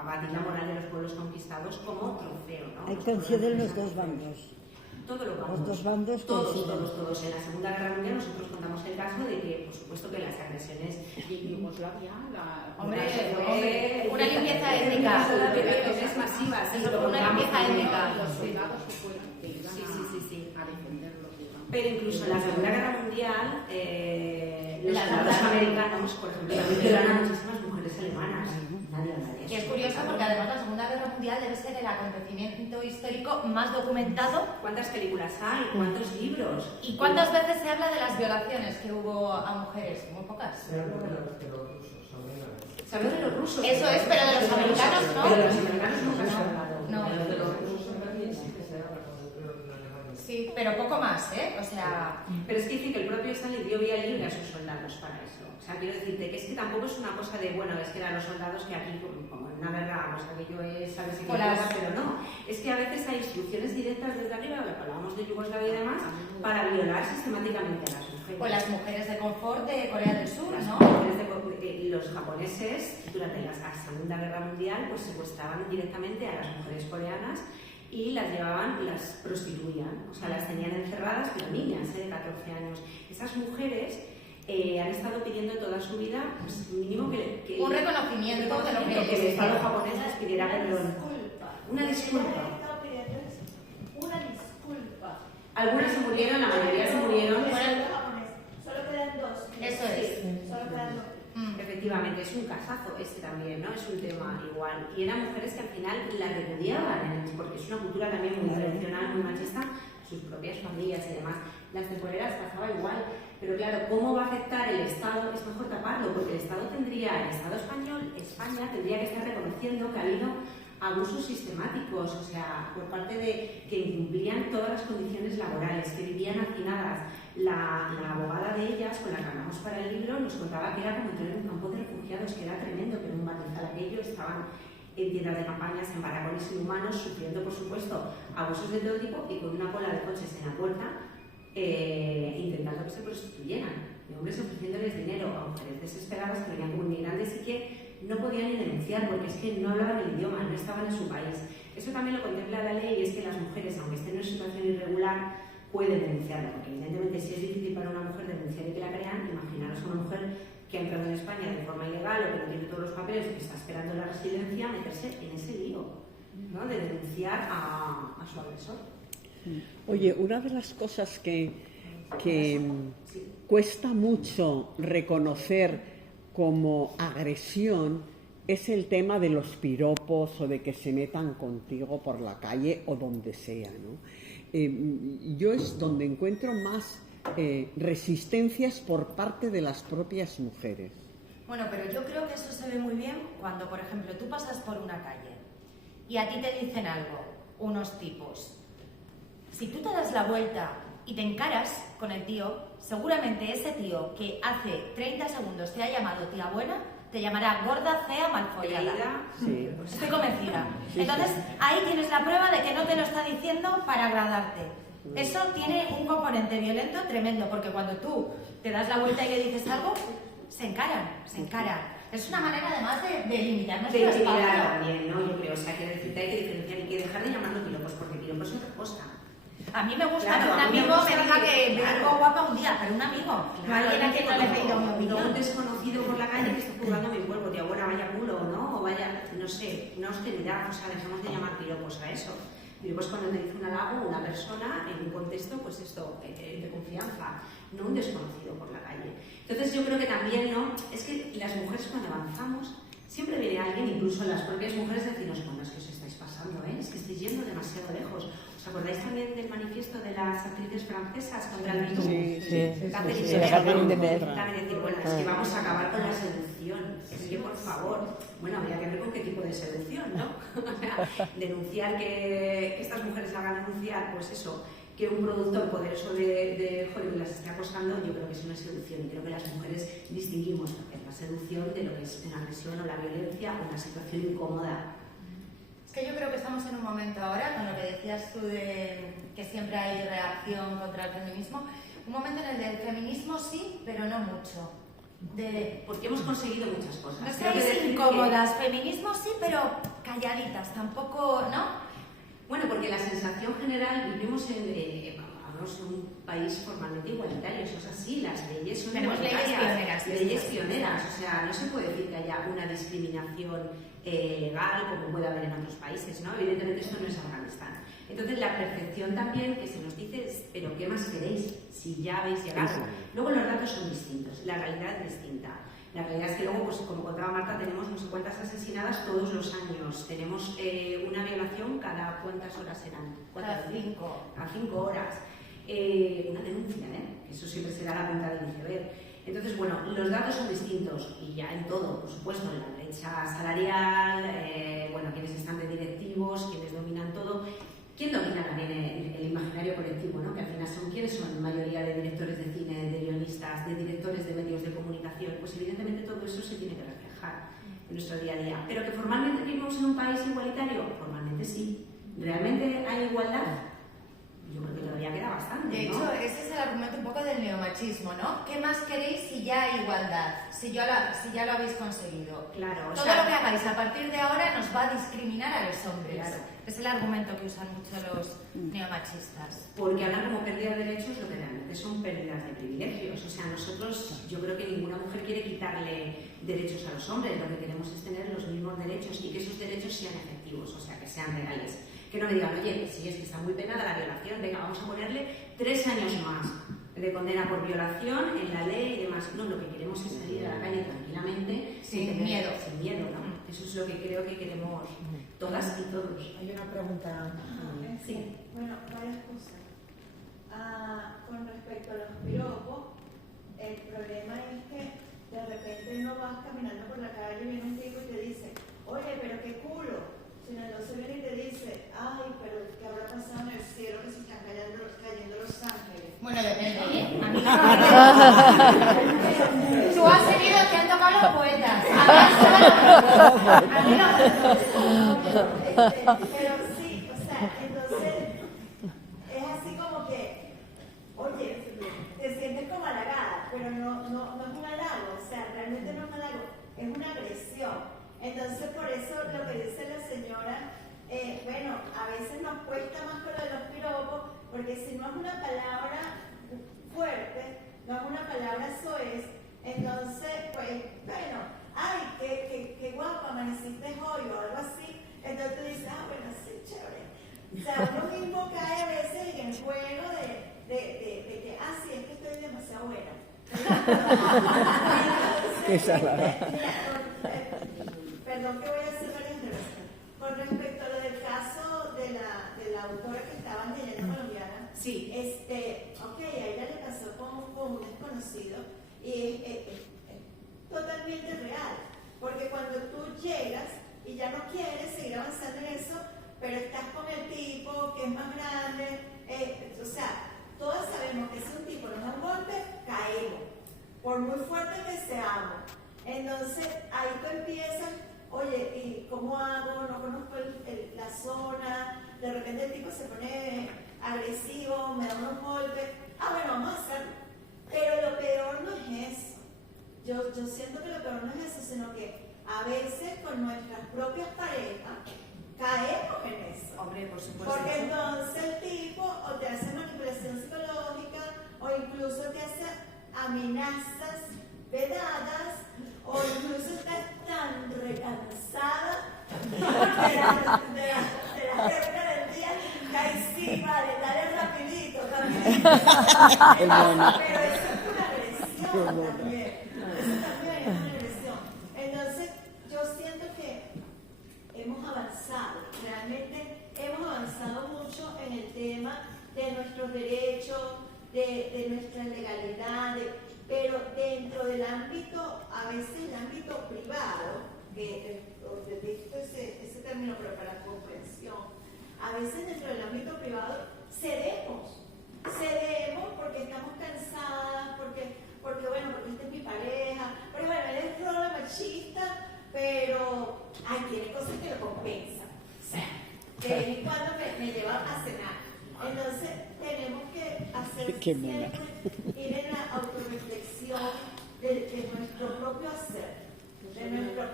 abatir la moral de los pueblos conquistados como trofeo, ¿no? Hay coinciden los dos bandos. Todos los bandos. Los dos bandos todos. En la Segunda Guerra Mundial nosotros contamos el caso de que, por supuesto, que las agresiones... Y en Yugoslavia, Hombre, una limpieza étnica. Agresiones masivas, sí, una limpieza étnica. los soldados que fueron que iban sí. a defenderlos. Pero incluso en la Segunda Guerra Mundial, los soldados americanos, por ejemplo, violaron a muchísimas mujeres alemanas. Y es curioso porque además la Segunda Guerra Mundial debe ser el acontecimiento histórico más documentado. ¿Cuántas películas hay? ¿Cuántos libros? ¿Y cuántas veces se habla de las violaciones que hubo a mujeres? Muy pocas. Se habla de los rusos. Eso es, pero de los americanos no. Pero de los americanos nunca se ha hablado. No. De los rusos también sí que se habla cuando en Alemania. Sí, pero poco más, ¿eh? O sea... Pero es que dice que el propio Stalin dio vía libre a sus soldados para eso. O sea, quiero decirte que es que tampoco es una cosa de, bueno, es que eran los soldados que aquí, como en una guerra, pues aquello es, sabes si pero no. Es que a veces hay instrucciones directas desde arriba, lo que hablábamos de Yugoslavia y demás, para violar sistemáticamente a las mujeres. O las mujeres de confort de Corea del Sur, las ¿no? Los japoneses, durante la Segunda Guerra Mundial, pues secuestraban directamente a las mujeres coreanas y las llevaban, las prostituían, o sea, las tenían encerradas, pero niñas de 14 años. Esas mujeres han estado pidiendo toda su vida, pues mínimo que un reconocimiento de lo que el Estado japonés les pidiera perdón. Una disculpa. Una disculpa. Algunas se murieron, la mayoría se murieron. Solo quedan 2. Eso es. Solo quedan 2. Efectivamente, es un casazo este también, ¿no? Es un tema igual. Y eran mujeres que al final la repudiaban, porque es una cultura también muy tradicional, muy machista, sus propias familias y demás. Las temporeras pasaba igual. Pero claro, ¿cómo va a afectar el Estado? Es mejor taparlo, porque el Estado español, España, tendría que estar reconociendo que ha habido abusos sistemáticos, o sea, por parte de que incumplían todas las condiciones laborales, que vivían hacinadas. La abogada de ellas, con la que hablamos para el libro, nos contaba que era como entrar en un campo de refugiados, que era tremendo, que en un batizal aquello estaban en tiendas de campañas, en barracones inhumanos, sufriendo, por supuesto, abusos de todo tipo y con una cola de coches en la puerta, intentando que se prostituyeran, y hombres ofreciéndoles dinero. podía ni denunciar porque es que no hablaban el idioma, no estaban en su país. Eso también lo contempla la ley, y es que las mujeres, aunque estén en una situación irregular, pueden denunciarlo, porque evidentemente si es difícil para una mujer denunciar y que la crean, imaginaros a una mujer que ha entrado en España de forma ilegal o que no tiene todos los papeles y que está esperando la residencia, meterse en ese lío, ¿no? De denunciar a su agresor. Oye, una de las cosas que cuesta mucho reconocer como agresión es el tema de los piropos o de que se metan contigo por la calle o donde sea, ¿no? Yo es donde encuentro más resistencias por parte de las propias mujeres. Bueno, pero yo creo que eso se ve muy bien cuando, por ejemplo, tú pasas por una calle y a ti te dicen algo, unos tipos. Si tú te das la vuelta y te encaras con el tío, seguramente ese tío que hace 30 segundos te ha llamado tía buena, te llamará gorda, fea, malfollada. Sí. Estoy convencida. Sí, Entonces, sí. ahí tienes la prueba de que no te lo está diciendo para agradarte. Eso tiene un componente violento tremendo, porque cuando tú te das la vuelta y le dices algo, se encaran. Es una manera, además, de limitar nuestro De intimidar espacio. también, ¿no? Yo creo, o sea, que decirte, hay que diferenciar y que dejar de llamarlo piropos, porque piropos es otra cosa. A mí me gusta Claro, que un a mí me amigo gusta me diga que me claro. digo guapa un día, pero un amigo, no alguien a quien no le he pedido mi No opinión. un desconocido por la calle que esté juzgando mi cuerpo, tía buena, vaya culo, ¿no? O vaya, no sé, una hostilidad, o sea, dejemos de llamar piropos a eso. Piropos cuando me dice un halago una persona en un contexto, pues esto, de confianza, no un desconocido por la calle. Entonces yo creo que también, ¿no? Es que las mujeres cuando avanzamos, siempre viene alguien, incluso las propias mujeres, decirnos, bueno, es que os estáis pasando, ¿eh? Es que estáis yendo demasiado lejos. ¿Os acordáis también del manifiesto de las actrices francesas contra el mismo? Catherine Deneuve. También decir, bueno, es que vamos a acabar con la seducción. Es que, por favor, bueno, habría que ver con qué tipo de seducción, ¿no? O sea, denunciar que estas mujeres hagan denunciar, pues eso, que un productor poderoso de Hollywood las esté acosando, yo creo que es una seducción. Y creo que las mujeres distinguimos lo que es la seducción de lo que es una agresión o la violencia o una situación incómoda. Es que yo creo que estamos en un momento ahora, con lo que decías tú de que siempre hay reacción contra el feminismo, un momento en el del feminismo sí, pero no mucho. Porque hemos conseguido muchas cosas. No Creo que estáis decir incómodas, feminismo sí, pero calladitas, tampoco, ¿no? Bueno, porque la sensación general, vivimos en un país formalmente igualitario, eso es así, las leyes son Tenemos leyes igualitarias, pioneras, leyes pioneras, o sea, no se puede decir que haya una discriminación legal como puede haber en otros países, ¿no? Evidentemente esto no es Afganistán. Entonces la percepción también que se nos dice es, pero ¿qué más queréis si ya habéis llegado? Luego los datos son distintos, la realidad es distinta. La realidad es que luego, pues como contaba Marta, tenemos no sé cuántas asesinadas todos los años. Tenemos una violación cada cuántas horas eran. Cada 5. A 5 horas. Una denuncia, que eso siempre será la punta del iceberg. Entonces, bueno, los datos son distintos y ya en todo, por supuesto, en la brecha salarial, bueno, quienes están de directivos, quienes dominan todo. ¿Quién domina también el imaginario colectivo, ¿no? Que al final son quienes son la mayoría de directores de cine, de guionistas, de directores de medios de comunicación. Pues evidentemente todo eso se tiene que reflejar en nuestro día a día. Pero que formalmente vivimos en un país igualitario, formalmente sí. ¿Realmente hay igualdad? Yo creo que todavía queda bastante, ¿no? De hecho, ese es el argumento un poco del neomachismo, ¿no? ¿Qué más queréis si ya hay igualdad? Si ya lo habéis conseguido. Claro, Todo lo que hagáis a partir de ahora nos va a discriminar a los hombres. Claro. Es el argumento que usan mucho los neomachistas. Porque hablan como pérdida de derechos, lo que realmente son pérdidas de privilegios. O sea, nosotros, yo creo que ninguna mujer quiere quitarle derechos a los hombres. Lo que queremos es tener los mismos derechos y que esos derechos sean efectivos, o sea, que sean reales. Que no me digan, oye, si es que está muy penada la violación, venga, vamos a ponerle 3 años más de condena por violación en la ley y demás. No, lo que queremos es salir a la calle tranquilamente, Sin miedo. Sin miedo, ¿no? Eso es lo que creo que queremos todas y todos. Hay una pregunta. Sí. Bueno, varias cosas. Con respecto a los piropos, el problema es que de repente no vas caminando por la calle y viene un tipo y te dice, oye, pero qué culo. Sino entonces viene y te dice, ay, pero ¿qué habrá pasado en el cielo que se están cayendo los ángeles? Bueno, depende, ¿eh? A mí no. Tú has seguido que han tocado los poetas. A mí no. Pero sí, o sea, entonces es así como que, oye, te sientes como halagada, pero no es un halago, o sea, realmente no es un halago, es una agresión. Entonces, por eso lo que dice la señora, bueno, a veces nos cuesta más con lo de los piropos, porque si no es una palabra fuerte, no es una palabra soez, entonces, pues, bueno, ay, qué guapo amaneciste hoy o algo así, entonces tú dices, bueno, sí, chévere. O sea, uno mismo cae a veces en el juego de que, sí, es que estoy demasiado buena. Perdón que voy a hacer varias intervenciones. Con respecto a lo del caso de la autora que estaban leyendo colombiana, sí. Ok, a ella le pasó con un desconocido y es totalmente real, porque cuando tú llegas y ya no quieres seguir avanzando en eso, pero estás con el tipo que es más grande, o sea, todos sabemos que si un tipo nos da un golpe, caemos, por muy fuerte que seamos. Entonces, ahí tú empiezas, oye, ¿y cómo hago? No conozco la zona, de repente el tipo se pone agresivo, me da unos golpes, bueno, vamos a hacerlo. Pero lo peor no es eso. Yo siento que lo peor no es eso, sino que a veces con nuestras propias parejas caemos en eso. Hombre, por supuesto. Porque entonces el tipo o te hace manipulación psicológica o incluso te hace amenazas vedadas o incluso estás tan recansada de la época del día que ahí sí, vale, dale rapidito también. Pero eso es una agresión también. Eso también es una agresión. Entonces, yo siento que hemos avanzado, realmente hemos avanzado mucho en el tema de nuestros derechos, de nuestra legalidad, pero dentro del ámbito, a veces el ámbito privado, que detecto ese término, pero para comprensión, a veces dentro del ámbito privado cedemos porque estamos cansadas, porque esta es mi pareja, pero bueno, él es rolo machista, pero tiene cosas que lo compensan, o sea, de vez en cuando me lleva a cenar. Entonces tenemos que hacer siempre ir en la autorreflexión de nuestro propio hacer, de nuestro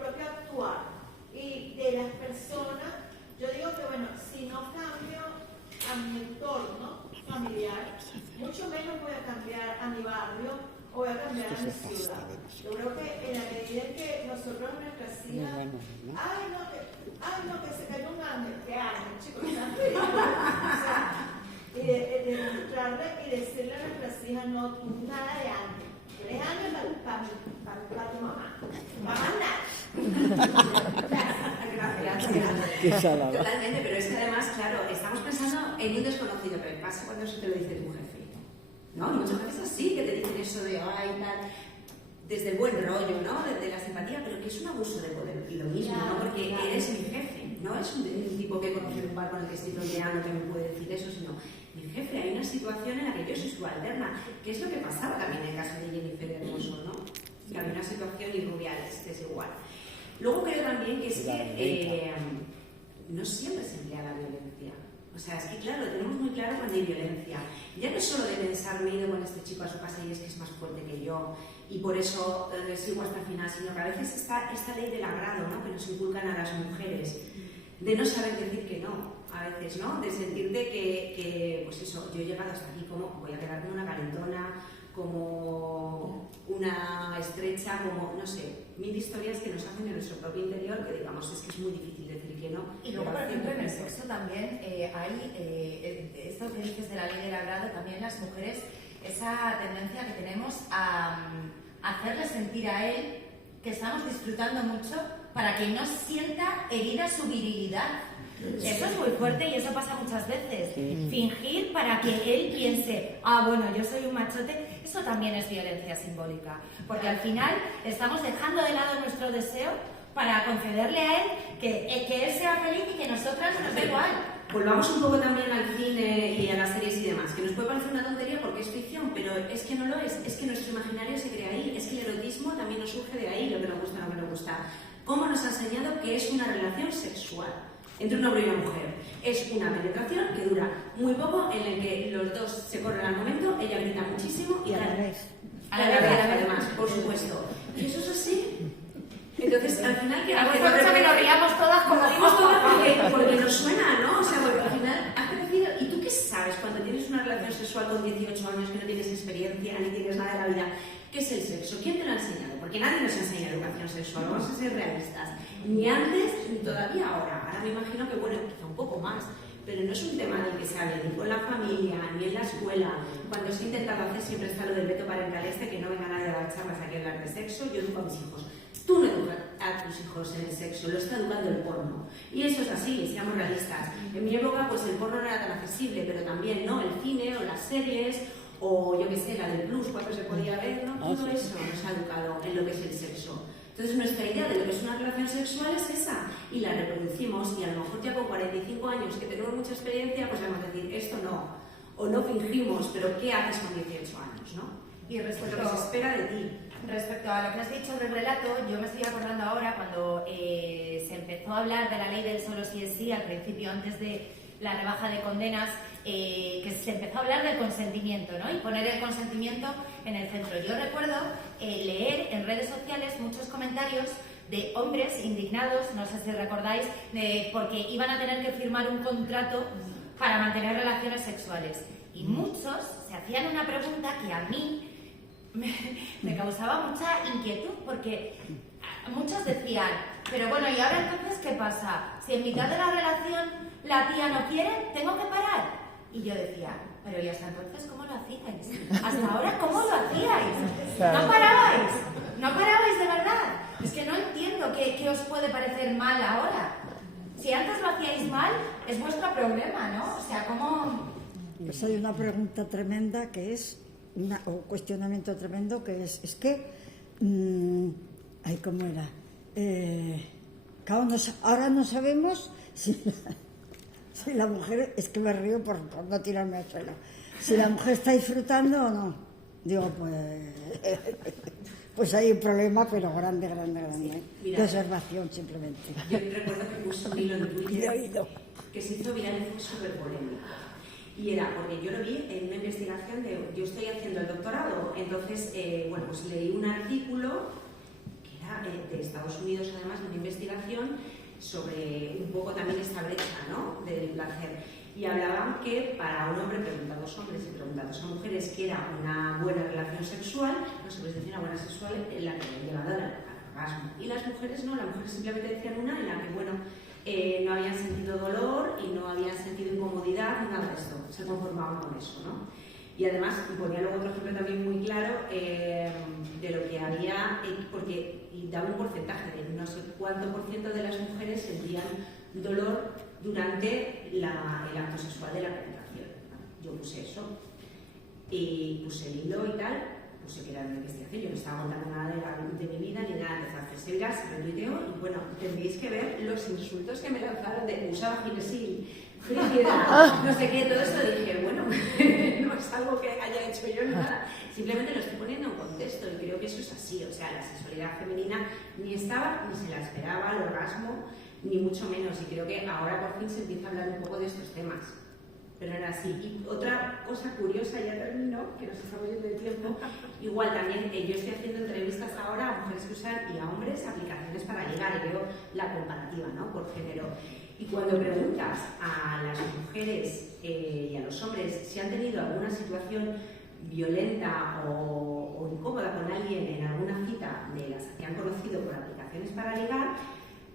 propio actuar y de las personas. Yo digo que bueno, si no cambio a mi entorno familiar, mucho menos voy a cambiar a mi barrio o voy a cambiar a mi ciudad. Yo creo que en la medida en que nosotros nuestras hijas, que se cayó un ángel, ¿qué ángel, chicos? Y de mostrarle y decirle a nuestras hijas, no, nada de ángel. Tú eres ángel para tu mamá. Mamá nada. Gracias. Totalmente, pero es que además, claro, estamos pensando en un desconocido, pero ¿qué pasa cuando eso te lo dice tu jefe? ¿No? Muchas veces así, que te dicen eso de, tal, desde el buen rollo, ¿no? Desde la simpatía, pero que es un abuso de poder. Y lo mismo, ¿no? Porque eres mi jefe, no es un tipo que conoce en un bar con el que estoy tonteando que me puede decir eso, sino mi jefe. Hay una situación en la que yo soy subalterna, que es lo que pasaba también en el caso de Jennifer Hermoso, ¿no? Que había una situación y Rubiales desigual. Luego creo también que es que no siempre se emplea la violencia. O sea, es que claro, lo tenemos muy claro cuando hay violencia. Ya no es solo de pensar, me he ido con este chico a su casa y es que es más fuerte que yo y por eso sigo hasta el final, sino que a veces está esta ley del agrado, ¿no? Que nos inculcan a las mujeres, de no saber decir que no, a veces, ¿no? De sentirte que pues eso, yo he llegado hasta aquí, como voy a quedarme una calentona, como una estrecha, como, no sé, mil historias que nos hacen en nuestro propio interior que digamos, es que es muy difícil decir que no. Y luego, por ejemplo, en el sexo también hay, esto que dices de la ley del agrado, también las mujeres, esa tendencia que tenemos a hacerle sentir a él que estamos disfrutando mucho para que no sienta herida su virilidad. Eso es muy fuerte y eso pasa muchas veces. Fingir para que él piense, bueno, yo soy un machote, eso también es violencia simbólica. Porque al final estamos dejando de lado nuestro deseo para concederle a él que él sea feliz y que nosotras nos da igual. Volvamos un poco también al cine y a las series y demás, que nos puede parecer una tontería porque es ficción, pero es que no lo es que nuestro imaginario se crea ahí, es que el erotismo también nos surge de ahí, lo que nos gusta, lo que nos gusta. ¿Cómo nos ha enseñado que es una relación sexual entre un hombre y una mujer? Es una penetración que dura muy poco, en el que los dos se corren al momento, ella grita muchísimo y a la vez. A la vez, además, por supuesto. Y eso es así. Entonces, Entonces, al final, ¿qué Hemos hace? dicho que nos riamos todas como Rimos todas porque nos suena, ¿no? O sea, porque al final has crecido. ¿Y tú qué sabes cuando tienes una relación sexual con 18 años que no tienes experiencia ni tienes nada de la vida? ¿Qué es el sexo? ¿Quién te lo ha enseñado? Porque nadie nos enseña educación sexual, vamos a ser realistas. Ni antes ni todavía ahora. Ahora me imagino que, bueno, quizá un poco más. Pero no es un tema del que se hable ni con la familia, ni en la escuela. Cuando se ha intentado hacer siempre está lo del veto parental que no venga nadie a dar charlas aquí a hablar de sexo. Yo educo a mis hijos. Tú no educas a tus hijos en el sexo, lo está educando el porno. Y eso es así, seamos realistas. En mi época, pues el porno no era tan accesible, pero también, ¿no? El cine o las series, o yo qué sé, la del Plus, cuando se podía ver, ¿no? Todo eso nos ha educado en lo que es el sexo. Entonces nuestra idea de lo que es una relación sexual es esa, y la reproducimos, y a lo mejor ya con 45 años que tenemos mucha experiencia, pues vamos a decir, esto no, o no fingimos, pero ¿qué haces con 18 años, no? Y respecto Lo que se espera de ti. Respecto a lo que has dicho del relato, yo me estoy acordando ahora cuando se empezó a hablar de la ley del solo sí es sí, al principio, antes de la rebaja de condenas, que se empezó a hablar del consentimiento, ¿no? Y poner el consentimiento en el centro. Yo recuerdo leer en redes sociales muchos comentarios de hombres indignados, no sé si recordáis, porque iban a tener que firmar un contrato para mantener relaciones sexuales. Y muchos se hacían una pregunta que a mí me causaba mucha inquietud, porque muchos decían, pero bueno, ¿y ahora entonces qué pasa? Si en mitad de la relación la tía no quiere, ¿tengo que parar? Y yo decía, pero ¿y hasta entonces cómo lo hacíais? ¿Hasta ahora cómo lo hacíais? ¿No parabais? ¿No parabais de verdad? Es que no entiendo qué os puede parecer mal ahora. Si antes lo hacíais mal, es vuestro problema, ¿no? O sea, ¿cómo...? Pues hay una pregunta tremenda que es, un cuestionamiento tremendo que es que, ay, ¿cómo era? Ahora no sabemos si la mujer, es que me río por no tirarme al suelo, si la mujer está disfrutando o no. Digo, pues hay un problema, pero grande. Sí, mira, de observación simplemente. Yo recuerdo que puse un hilo en Twitter que se hizo viral y fue súper polémico. Y era porque yo lo vi en una investigación yo estoy haciendo el doctorado, entonces, bueno, pues leí un artículo que era de Estados Unidos, además, una investigación sobre un poco también esta brecha, ¿no?, del placer. Y hablaban que para un hombre, pregunta a dos hombres y pregunta a dos mujeres, que era una buena relación sexual, no se les decía una buena sexual en la que habían llegado al orgasmo. Y las mujeres no, las mujeres simplemente decían una en la que, bueno, no habían sentido dolor y no habían sentido incomodidad, nada de esto, se conformaban con eso, ¿no? Y además ponía luego otro ejemplo también muy claro de lo que había, y daba un porcentaje de no sé cuánto por ciento de las mujeres sentían dolor durante el acto sexual de la penetración. Yo puse eso y puse el hilo y tal, puse que era una investigación, yo no estaba contando nada de mi vida ni nada de desastres. Se retuiteó y bueno, tendréis que ver los insultos que me lanzaron de usaba ginesil, frigiedad, no sé qué, todo esto. Dije, bueno, no es algo que haya hecho yo ni nada, simplemente lo estoy poniendo en contexto y creo que eso es así. O sea, la sexualidad femenina ni estaba ni se la esperaba, el orgasmo, ni mucho menos, y creo que ahora por fin se empieza a hablar un poco de estos temas. Pero era así. Y otra cosa curiosa, ya termino, que nos estamos yendo de tiempo, igual también yo estoy haciendo entrevistas ahora a mujeres que usan y a hombres aplicaciones para ligar y veo la comparativa, ¿no?, por género. Y cuando preguntas a las mujeres y a los hombres si han tenido alguna situación violenta o incómoda con alguien en alguna cita de las que han conocido por aplicaciones para ligar,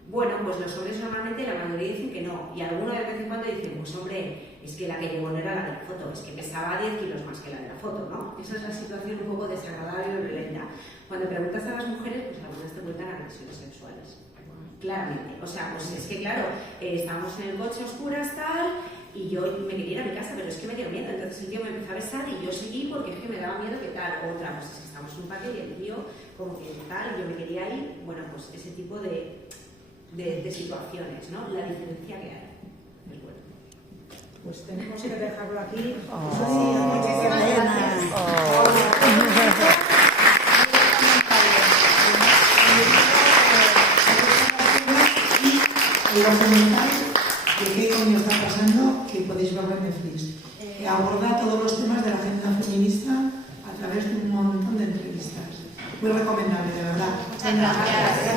bueno, pues los hombres normalmente la mayoría dicen que no, y algunos de vez en cuando dicen, pues hombre, es que la que llegó no era la de la foto, es que pesaba 10 kilos más que la de la foto, ¿no? Esa es la situación un poco desagradable y violenta. Cuando preguntas a las mujeres, pues algunas te cuentan agresiones sexuales, claramente. O sea, pues es que claro, estábamos en el coche a oscuras, tal, y yo me quería ir a mi casa, pero es que me dio miedo, entonces el tío me empezó a besar y yo seguí porque es que me daba miedo que tal. Otra, pues es que estamos en un parque y el tío como que tal, y yo me quería ir. Bueno, pues ese tipo de situaciones, ¿no? La diferencia que hay. Es bueno. Pues tenemos que dejarlo aquí. Muchísimas gracias. Y os comentáis de qué coño está pasando, que podéis verlo en Netflix. Aborda todos los temas de la agenda feminista a través de un montón de entrevistas. Muy recomendable, de verdad. Muchas gracias.